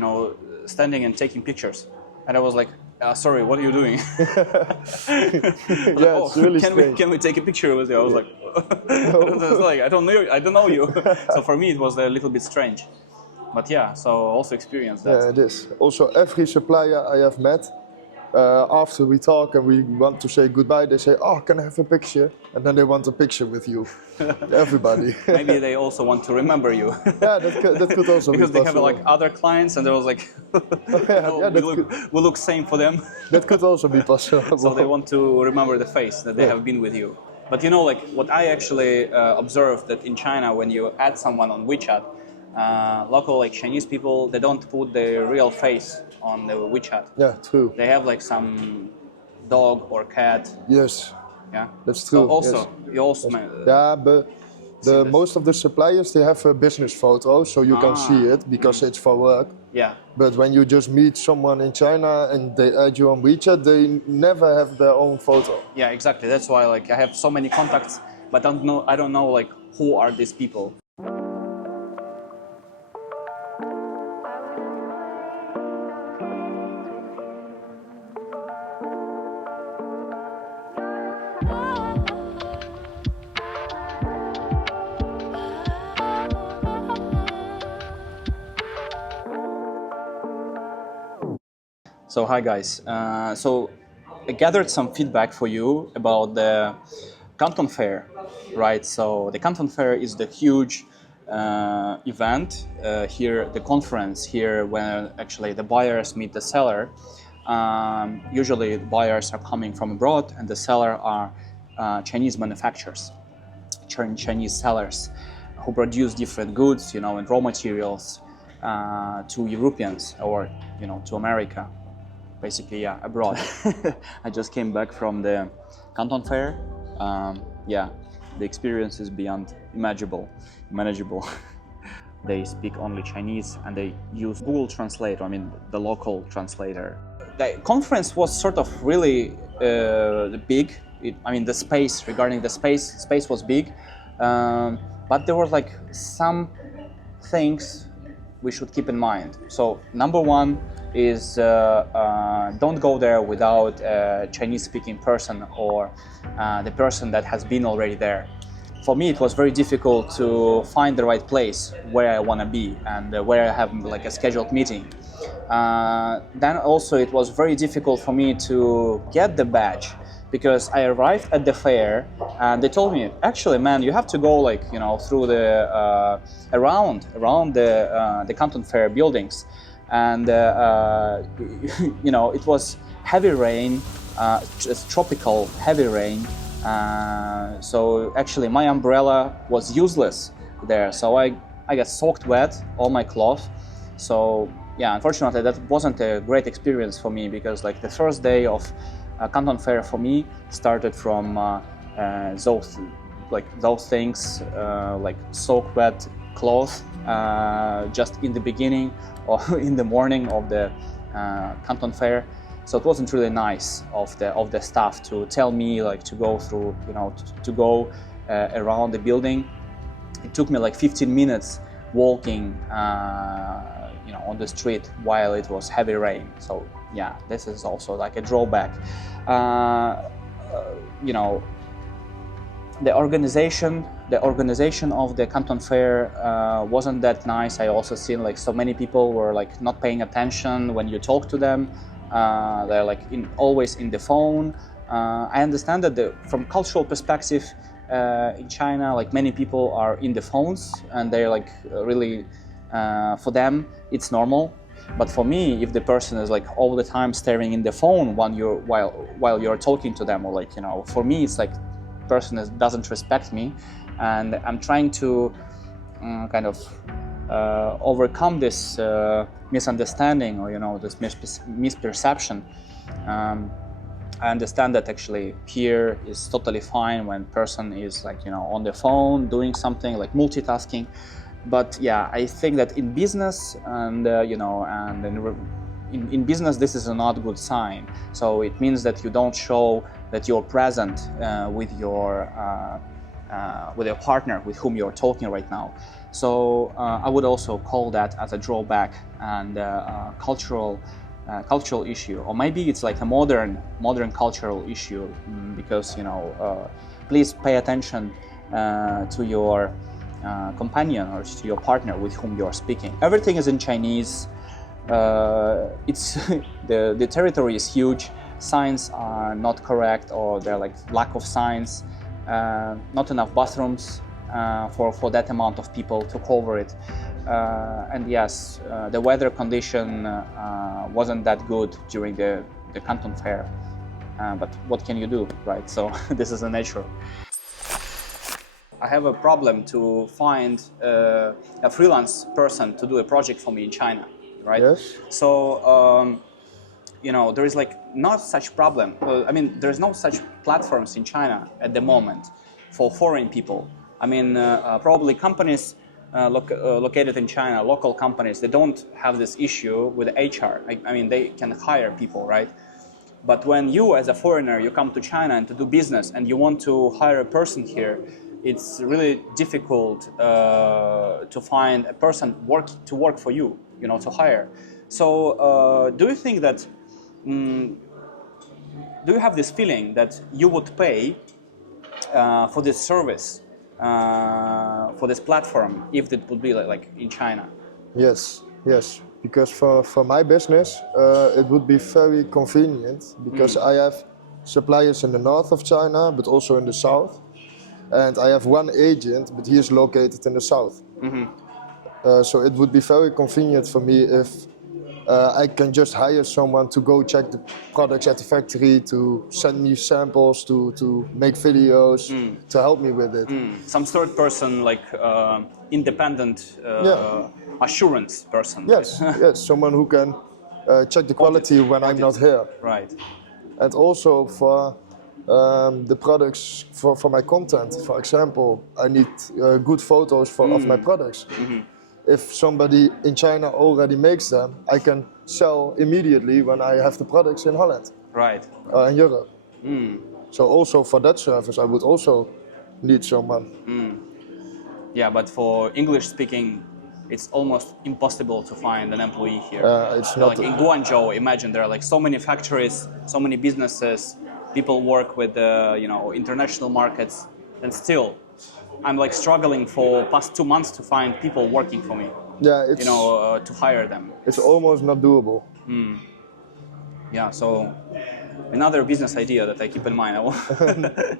standing and taking pictures, and I was like, sorry, what are you doing? Yeah, it's really strange. Can we take a picture with you? I was like, I don't know you. So for me it was a little bit strange, but yeah, so also experienced that. Yeah, it is. Also, every supplier I have met, after we talk and we want to say goodbye, they say, "Oh, can I have a picture?" And then they want a picture with you. Everybody. Maybe they also want to remember you. Yeah, that could also because be they have like other clients, and they was like, we look same for them. That could also be possible. So they want to remember the face that they have been with you. But like what I actually observed, that in China, when you add someone on WeChat, local like Chinese people, they don't put their real face on the WeChat. Yeah, true. They have like some dog or cat. Yes. Yeah, that's true. So also, yes. you also. Yeah, but most of the suppliers, they have a business photo, so you can see it because it's for work. Yeah. But when you just meet someone in China and they add you on WeChat, they never have their own photo. Yeah, exactly. That's why like I have so many contacts, but I don't know like who are these people. So hi guys, so I gathered some feedback for you about the Canton Fair, right? So the Canton Fair is the huge event here, the conference here, when actually the buyers meet the seller. Usually the buyers are coming from abroad and the seller are Chinese manufacturers, Chinese sellers who produce different goods, and raw materials to Europeans or, to America. Basically, yeah, abroad. I just came back from the Canton Fair. Yeah, the experience is beyond manageable. They speak only Chinese and they use Google Translate, the local translator. The conference was sort of really big I mean, the space, regarding the space was big, but there were like some things we should keep in mind. So number one is don't go there without a Chinese-speaking person or the person that has been already there. For me, it was very difficult to find the right place where I want to be and where I have like a scheduled meeting. Then also it was very difficult for me to get the badge, because I arrived at the fair and they told me, actually, man, you have to go like, you know, through the around the Canton Fair buildings, and you know, it was heavy rain, just tropical heavy rain. So actually my umbrella was useless there, so I got soaked wet, all my clothes. So yeah, unfortunately that wasn't a great experience for me, because like the first day of Canton Fair for me started from those things, like soaked wet clothes, just in the beginning or in the morning of the Canton Fair. So it wasn't really nice of the staff to tell me like to go through, you know, to go around the building. It took me like 15 minutes walking, you know, on the street while it was heavy rain. So yeah, this is also like a drawback. You know, the organization of the Canton Fair wasn't that nice. I also seen like so many people were like not paying attention when you talk to them. They're like always in the phone. I understand that from cultural perspective in China, like many people are in the phones and they're like really, for them it's normal. But for me, if the person is like all the time staring in the phone while you're talking to them, or like, you know, for me it's like person doesn't respect me, and I'm trying to kind of overcome this misunderstanding, or, you know, this misperception. I understand that actually here is totally fine when person is like, you know, on the phone doing something like multitasking. But yeah, I think that in business and you know, and in business this is a not good sign. So it means that you don't show that you're present with your partner with whom you're talking right now. So I would also call that as a drawback and cultural issue, or maybe it's like a modern cultural issue, because, you know, please pay attention to your companion or to your partner with whom you're speaking. Everything is in Chinese. It's the territory is huge. Signs are not correct, or they're like lack of signs. Not enough bathrooms for that amount of people to cover it. And yes, the weather condition wasn't that good during the Canton Fair. But what can you do, right? So this is the nature. I have a problem to find a freelance person to do a project for me in China, right? Yes. So, you know, there is like not such problem. I mean, there's no such platforms in China at the moment for foreign people. I mean, probably companies located in China, local companies, they don't have this issue with HR. I mean, they can hire people, right? But when you, as a foreigner, you come to China and to do business and you want to hire a person here, it's really difficult to find a person to work for you, you know, to hire. So do you think that, do you have this feeling that you would pay for this service, for this platform, if it would be like in China? Yes, because for my business, it would be very convenient, because I have suppliers in the north of China, but also in the south. And I have one agent, but he is located in the south. So it would be very convenient for me if I can just hire someone to go check the products at the factory, to send me samples, to make videos, to help me with it. Some third person, like independent assurance person. Yes, yes, someone who can check the quality when I'm not here. Right. And also for the products for my content. For example, I need good photos of my products. If somebody in China already makes them, I can sell immediately when I have the products in Holland. Right. In Europe. So also for that service, I would also need someone. Yeah, but for English speaking, it's almost impossible to find an employee here. It's So not like in Guangzhou, imagine there are like so many factories, so many businesses, people work with international markets, and still, I'm like struggling for past 2 months to find people working for me. Yeah, it's To hire them. it's almost not doable. Yeah, so another business idea that I keep in mind.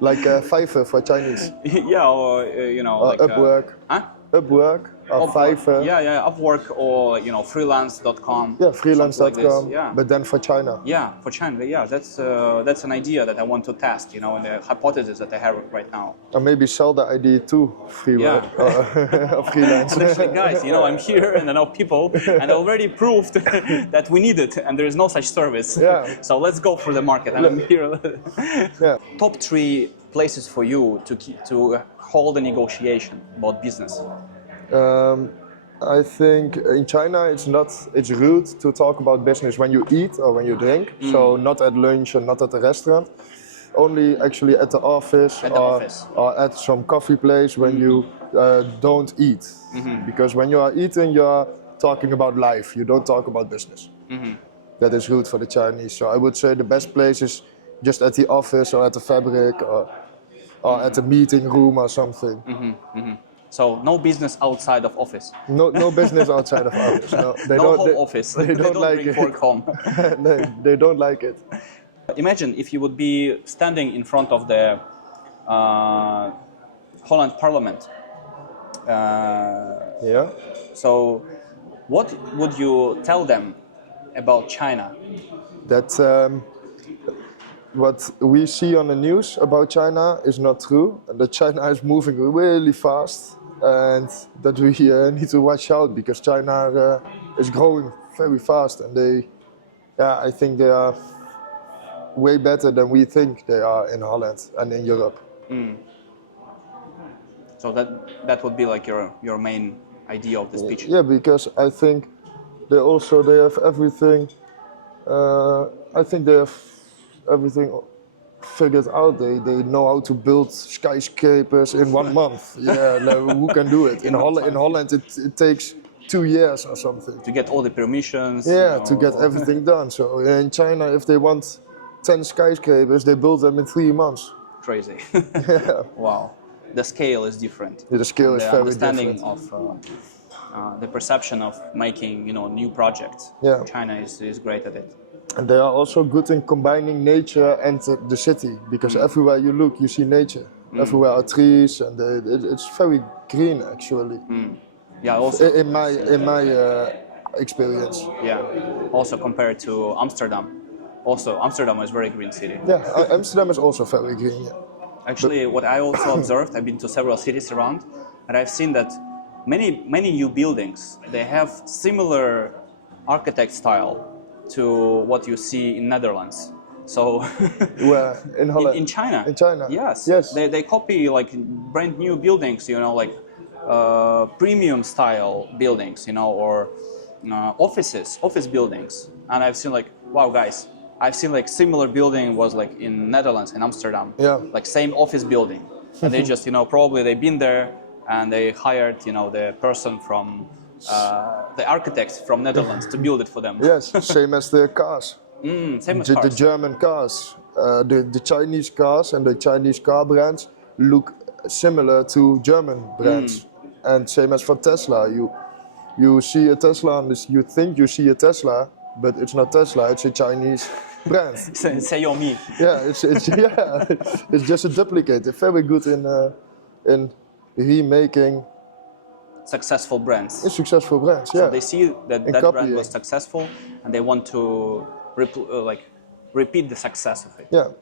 Like Fiverr for Chinese, Yeah, or or Upwork, huh? Upwork or Fiverr. Yeah, Upwork or freelance.com. Yeah, freelance.com. Yeah. But then for China. Yeah, for China. Yeah, that's an idea that I want to test. And the hypothesis that I have right now. Or maybe sell the idea to freelance or freelance. And actually, guys, I'm here and I know people, and I already proved that we need it, and there is no such service. Yeah. So let's go for the market. And I'm here. Yeah. Top 3 places for you to hold a negotiation about business. I think in China it's rude to talk about business when you eat or when you drink. So not at lunch and not at the restaurant. Only actually at the office, or at some coffee place when you don't eat. Because when you are eating, you are talking about life. You don't talk about business. That is rude for the Chinese. So I would say the best place is just at the office or at the fabric or at the meeting room or something. So no business outside of office. No business outside of office. No, No home office. They don't like bring it. work home. No, they don't like it. Imagine if you would be standing in front of the Holland Parliament. Yeah. So, what would you tell them about China? That what we see on the news about China is not true, and that China is moving really fast, and that we need to watch out because China is growing very fast, and I think they are way better than we think they are in Holland and in Europe. So that would be like your main idea of the speech. Yeah, because I think they have everything. I think they have everything figured out. They know how to build skyscrapers in 1 month. Yeah, who can do it? In Holland, it takes 2 years or something. To get all the permissions. Yeah, to get everything done. So in China, if they want 10 skyscrapers, they build them in 3 months. Crazy. Yeah. Wow. The scale is different. Yeah, the scale is very different. The understanding of the perception of making new projects. Yeah. China is great at it. And they are also good in combining nature and the city, because everywhere you look, you see nature. Everywhere are trees, and it's very green actually. Yeah. Also In my experience. Yeah. Also compared to Amsterdam. Also, Amsterdam is a very green city. Yeah, Amsterdam is also very green. Yeah. Actually, what I also observed, I've been to several cities around, and I've seen that many new buildings, they have similar architect style to what you see in Netherlands. So Where in Holland? in China. In China. Yes. Yes. They copy like brand new buildings, like premium style buildings, or office buildings. And I've seen like, wow, guys, I've seen like similar building was like in Netherlands, in Amsterdam. Yeah. Like same office building. And they just, probably they've been there and they hired, the person from, the architect from Netherlands to build it for them. Yes, same as the cars. Same as The cars. German cars. The Chinese cars and the Chinese car brands look similar to German brands. And same as for Tesla. You see a Tesla and you think you see a Tesla, but it's not Tesla, it's a Chinese brand. Xiaomi. Yeah, it's just a duplicate. They're very good in remaking Successful brands. successful brands. Yeah. So they see that that copying. brand was successful, and they want to repeat the success of it. Yeah.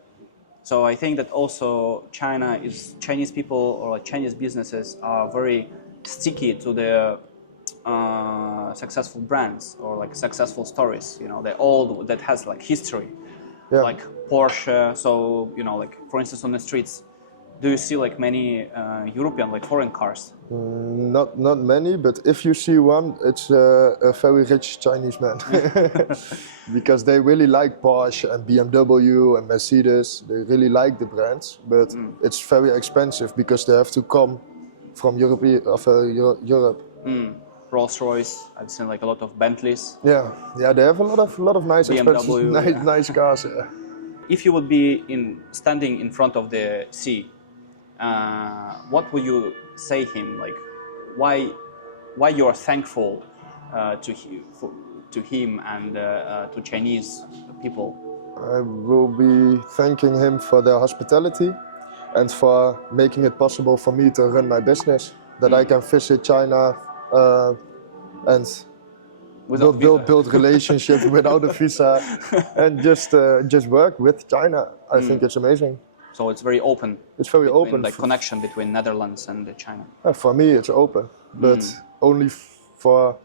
So I think that also Chinese people or like Chinese businesses are very sticky to their successful brands or like successful stories. They all that has like history, Yeah. like Porsche. So like for instance on the streets, do you see like many European like foreign cars Not many, but if you see one, it's a very rich Chinese man. Because they really like Porsche and BMW and Mercedes. They really like the brands, but it's very expensive because they have to come from Europe. Rolls-Royce, I've seen like a lot of Bentleys. Yeah, they have a lot of nice expensive, BMW, nice cars. Yeah. If you would be standing in front of the sea, what would you say him? Like, why you are thankful to him and to Chinese people? I will be thanking him for their hospitality and for making it possible for me to run my business. That I can visit China and build relationships without a visa and just work with China. I think it's amazing. So it's very open. It's very open. Like connection between Netherlands and China. For me, it's open, but only for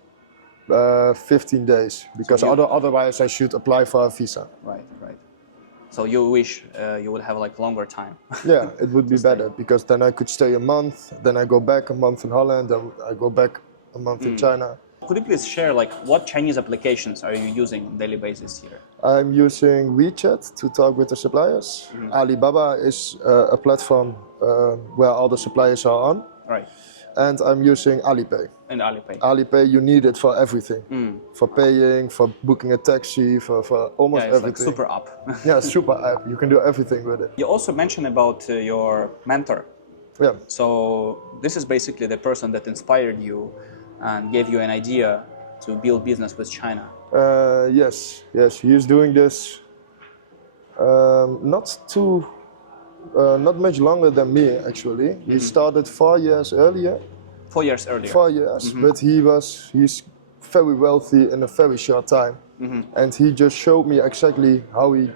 15 days because otherwise I should apply for a visa. Right. So you wish you would have like longer time. Yeah, it would be better because then I could stay a month, then I go back a month in Holland, then I go back a month in China. Could you please share like what Chinese applications are you using on a daily basis here? I'm using WeChat to talk with the suppliers. Alibaba is a platform where all the suppliers are on. Right. And I'm using Alipay. And Alipay. Alipay, you need it for everything. For paying, for booking a taxi, for almost it's everything. Like super app. Yeah, super app. You can do everything with it. You also mentioned about your mentor. Yeah. So this is basically the person that inspired you and gave you an idea to build business with China. Yes. He is doing this not much longer than me actually. He started 4 years earlier. 4 years earlier. 4 years, but he's very wealthy in a very short time, and he just showed me exactly how he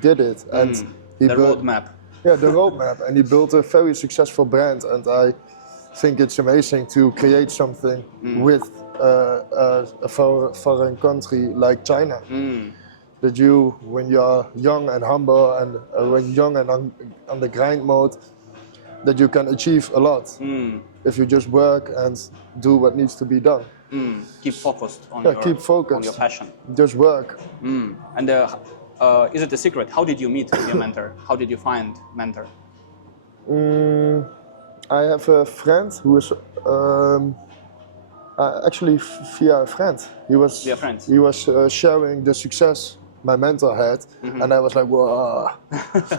did it, and he built roadmap. Yeah, the roadmap, and he built a very successful brand, and I think it's amazing to create something with a foreign country like China. That you, when you're young and humble and when young and on the grind mode, that you can achieve a lot if you just work and do what needs to be done. Keep focused on on your passion. Just work. And is it a secret? How did you meet your mentor? How did you find mentor? I have a friend who is actually via a friend. He was sharing the success my mentor had, and I was like, "Whoa,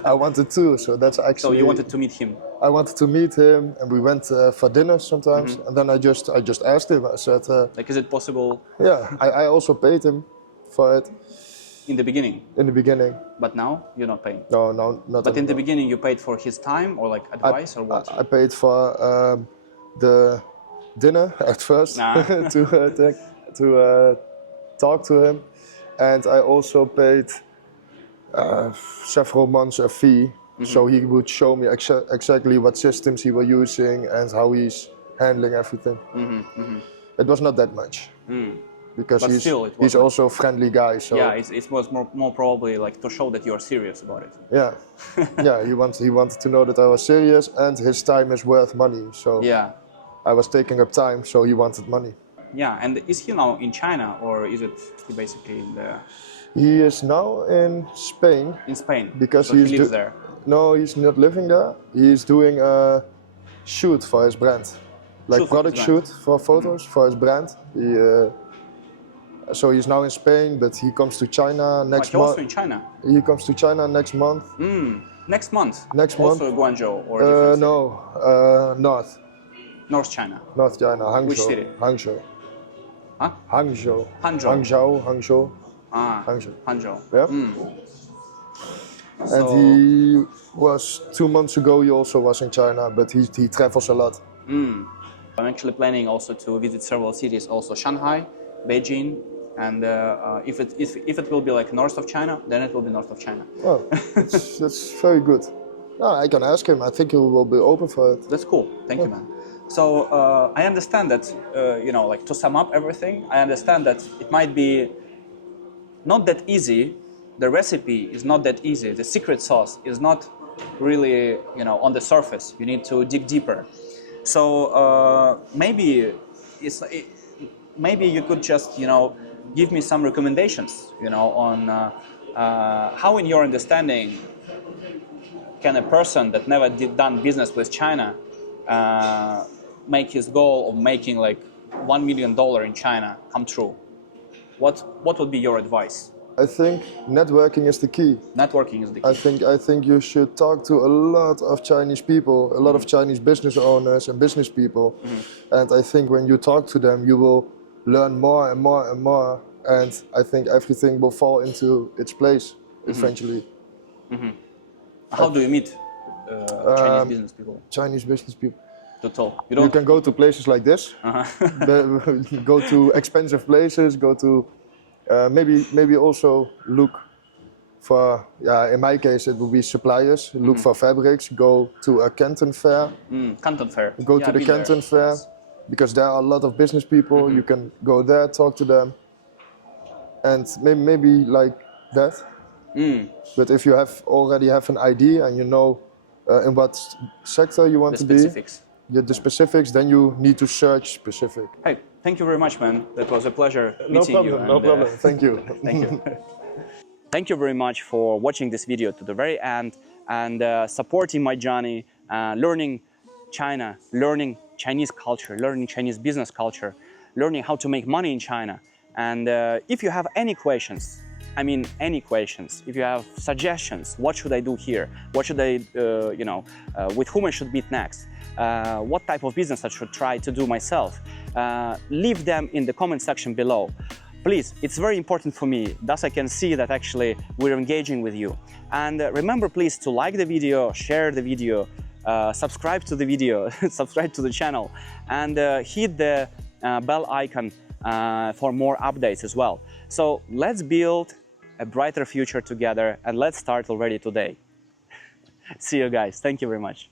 I wanted to." So that's actually. So you wanted to meet him? I wanted to meet him, and we went for dinner sometimes. And then I just asked him. I said, "Like, is it possible?" Yeah, I also paid him for it. In the beginning? In the beginning. But now you're not paying? No, not. But in the beginning you paid for his time or like advice or what? I paid for the dinner at first to talk to him, and I also paid several months a fee, so he would show me exactly what systems he was using and how he's handling everything. It was not that much. Because he's also a friendly guy. So yeah, it was more probably like to show that you are serious about it. Yeah, yeah. He wanted to know that I was serious, and his time is worth money. So yeah, I was taking up time, so he wanted money. Yeah, and is he now in China or is it basically in the? He is now in Spain. In Spain. Because so he lives there. No, he's not living there. He's doing a shoot for his brand, like product shoot for photos for his brand. So he's now in Spain, but he comes to China next month. Also in China? He comes to China next month. Next month? Next month? Also Guangzhou or no, north. North China? North China, Hangzhou. Which city? Hangzhou. Huh? Hangzhou. Hangzhou. Hangzhou. Hangzhou. Yeah. And he was 2 months ago. He also was in China, but he travels a lot. I'm actually planning also to visit several cities, also Shanghai, Beijing, and if it will be like north of China, then it will be north of China. Oh, that's very good. No, I can ask him. I think he will be open for it. That's cool. Thank you, man. So I understand that like to sum up everything, I understand that it might be not that easy. The recipe is not that easy. The secret sauce is not really on the surface. You need to dig deeper. So maybe maybe you could just, you know, give me some recommendations, you know, on how, in your understanding, can a person that never done business with China make his goal of making like $1 million in China come true? What would be your advice? I think networking is the key. Networking is the key. I think you should talk to a lot of Chinese people, a lot of Chinese business owners and business people. And I think when you talk to them, you will learn more and more and more. And I think everything will fall into its place eventually. How do you meet Chinese business people? Chinese business people. To talk. You can go to places like this, go to expensive places, go to maybe also look for, in my case it will be suppliers, look for fabrics, go to a Canton fair. Canton fair. Go to the Canton fair, because there are a lot of business people, you can go there, talk to them, and maybe like that. But if you already have an idea and you know in what sector you want to be, the specifics, then you need to search specific. Hey, thank you very much, man. That was a pleasure No meeting problem, you. And, no problem. Thank you. Thank you. Thank you very much for watching this video to the very end and supporting my journey, learning China, learning Chinese culture, learning Chinese business culture, learning how to make money in China. And if you have any questions, I mean any questions, if you have suggestions, what should I do here? What should I, you know, with whom I should meet next? What type of business I should try to do myself? Leave them in the comment section below. Please, it's very important for me, thus I can see that actually we're engaging with you. And remember please to like the video, share the video, subscribe to the video, subscribe to the channel, and hit the bell icon for more updates as well. So let's build a brighter future together, and let's start already today. See you guys. Thank you very much.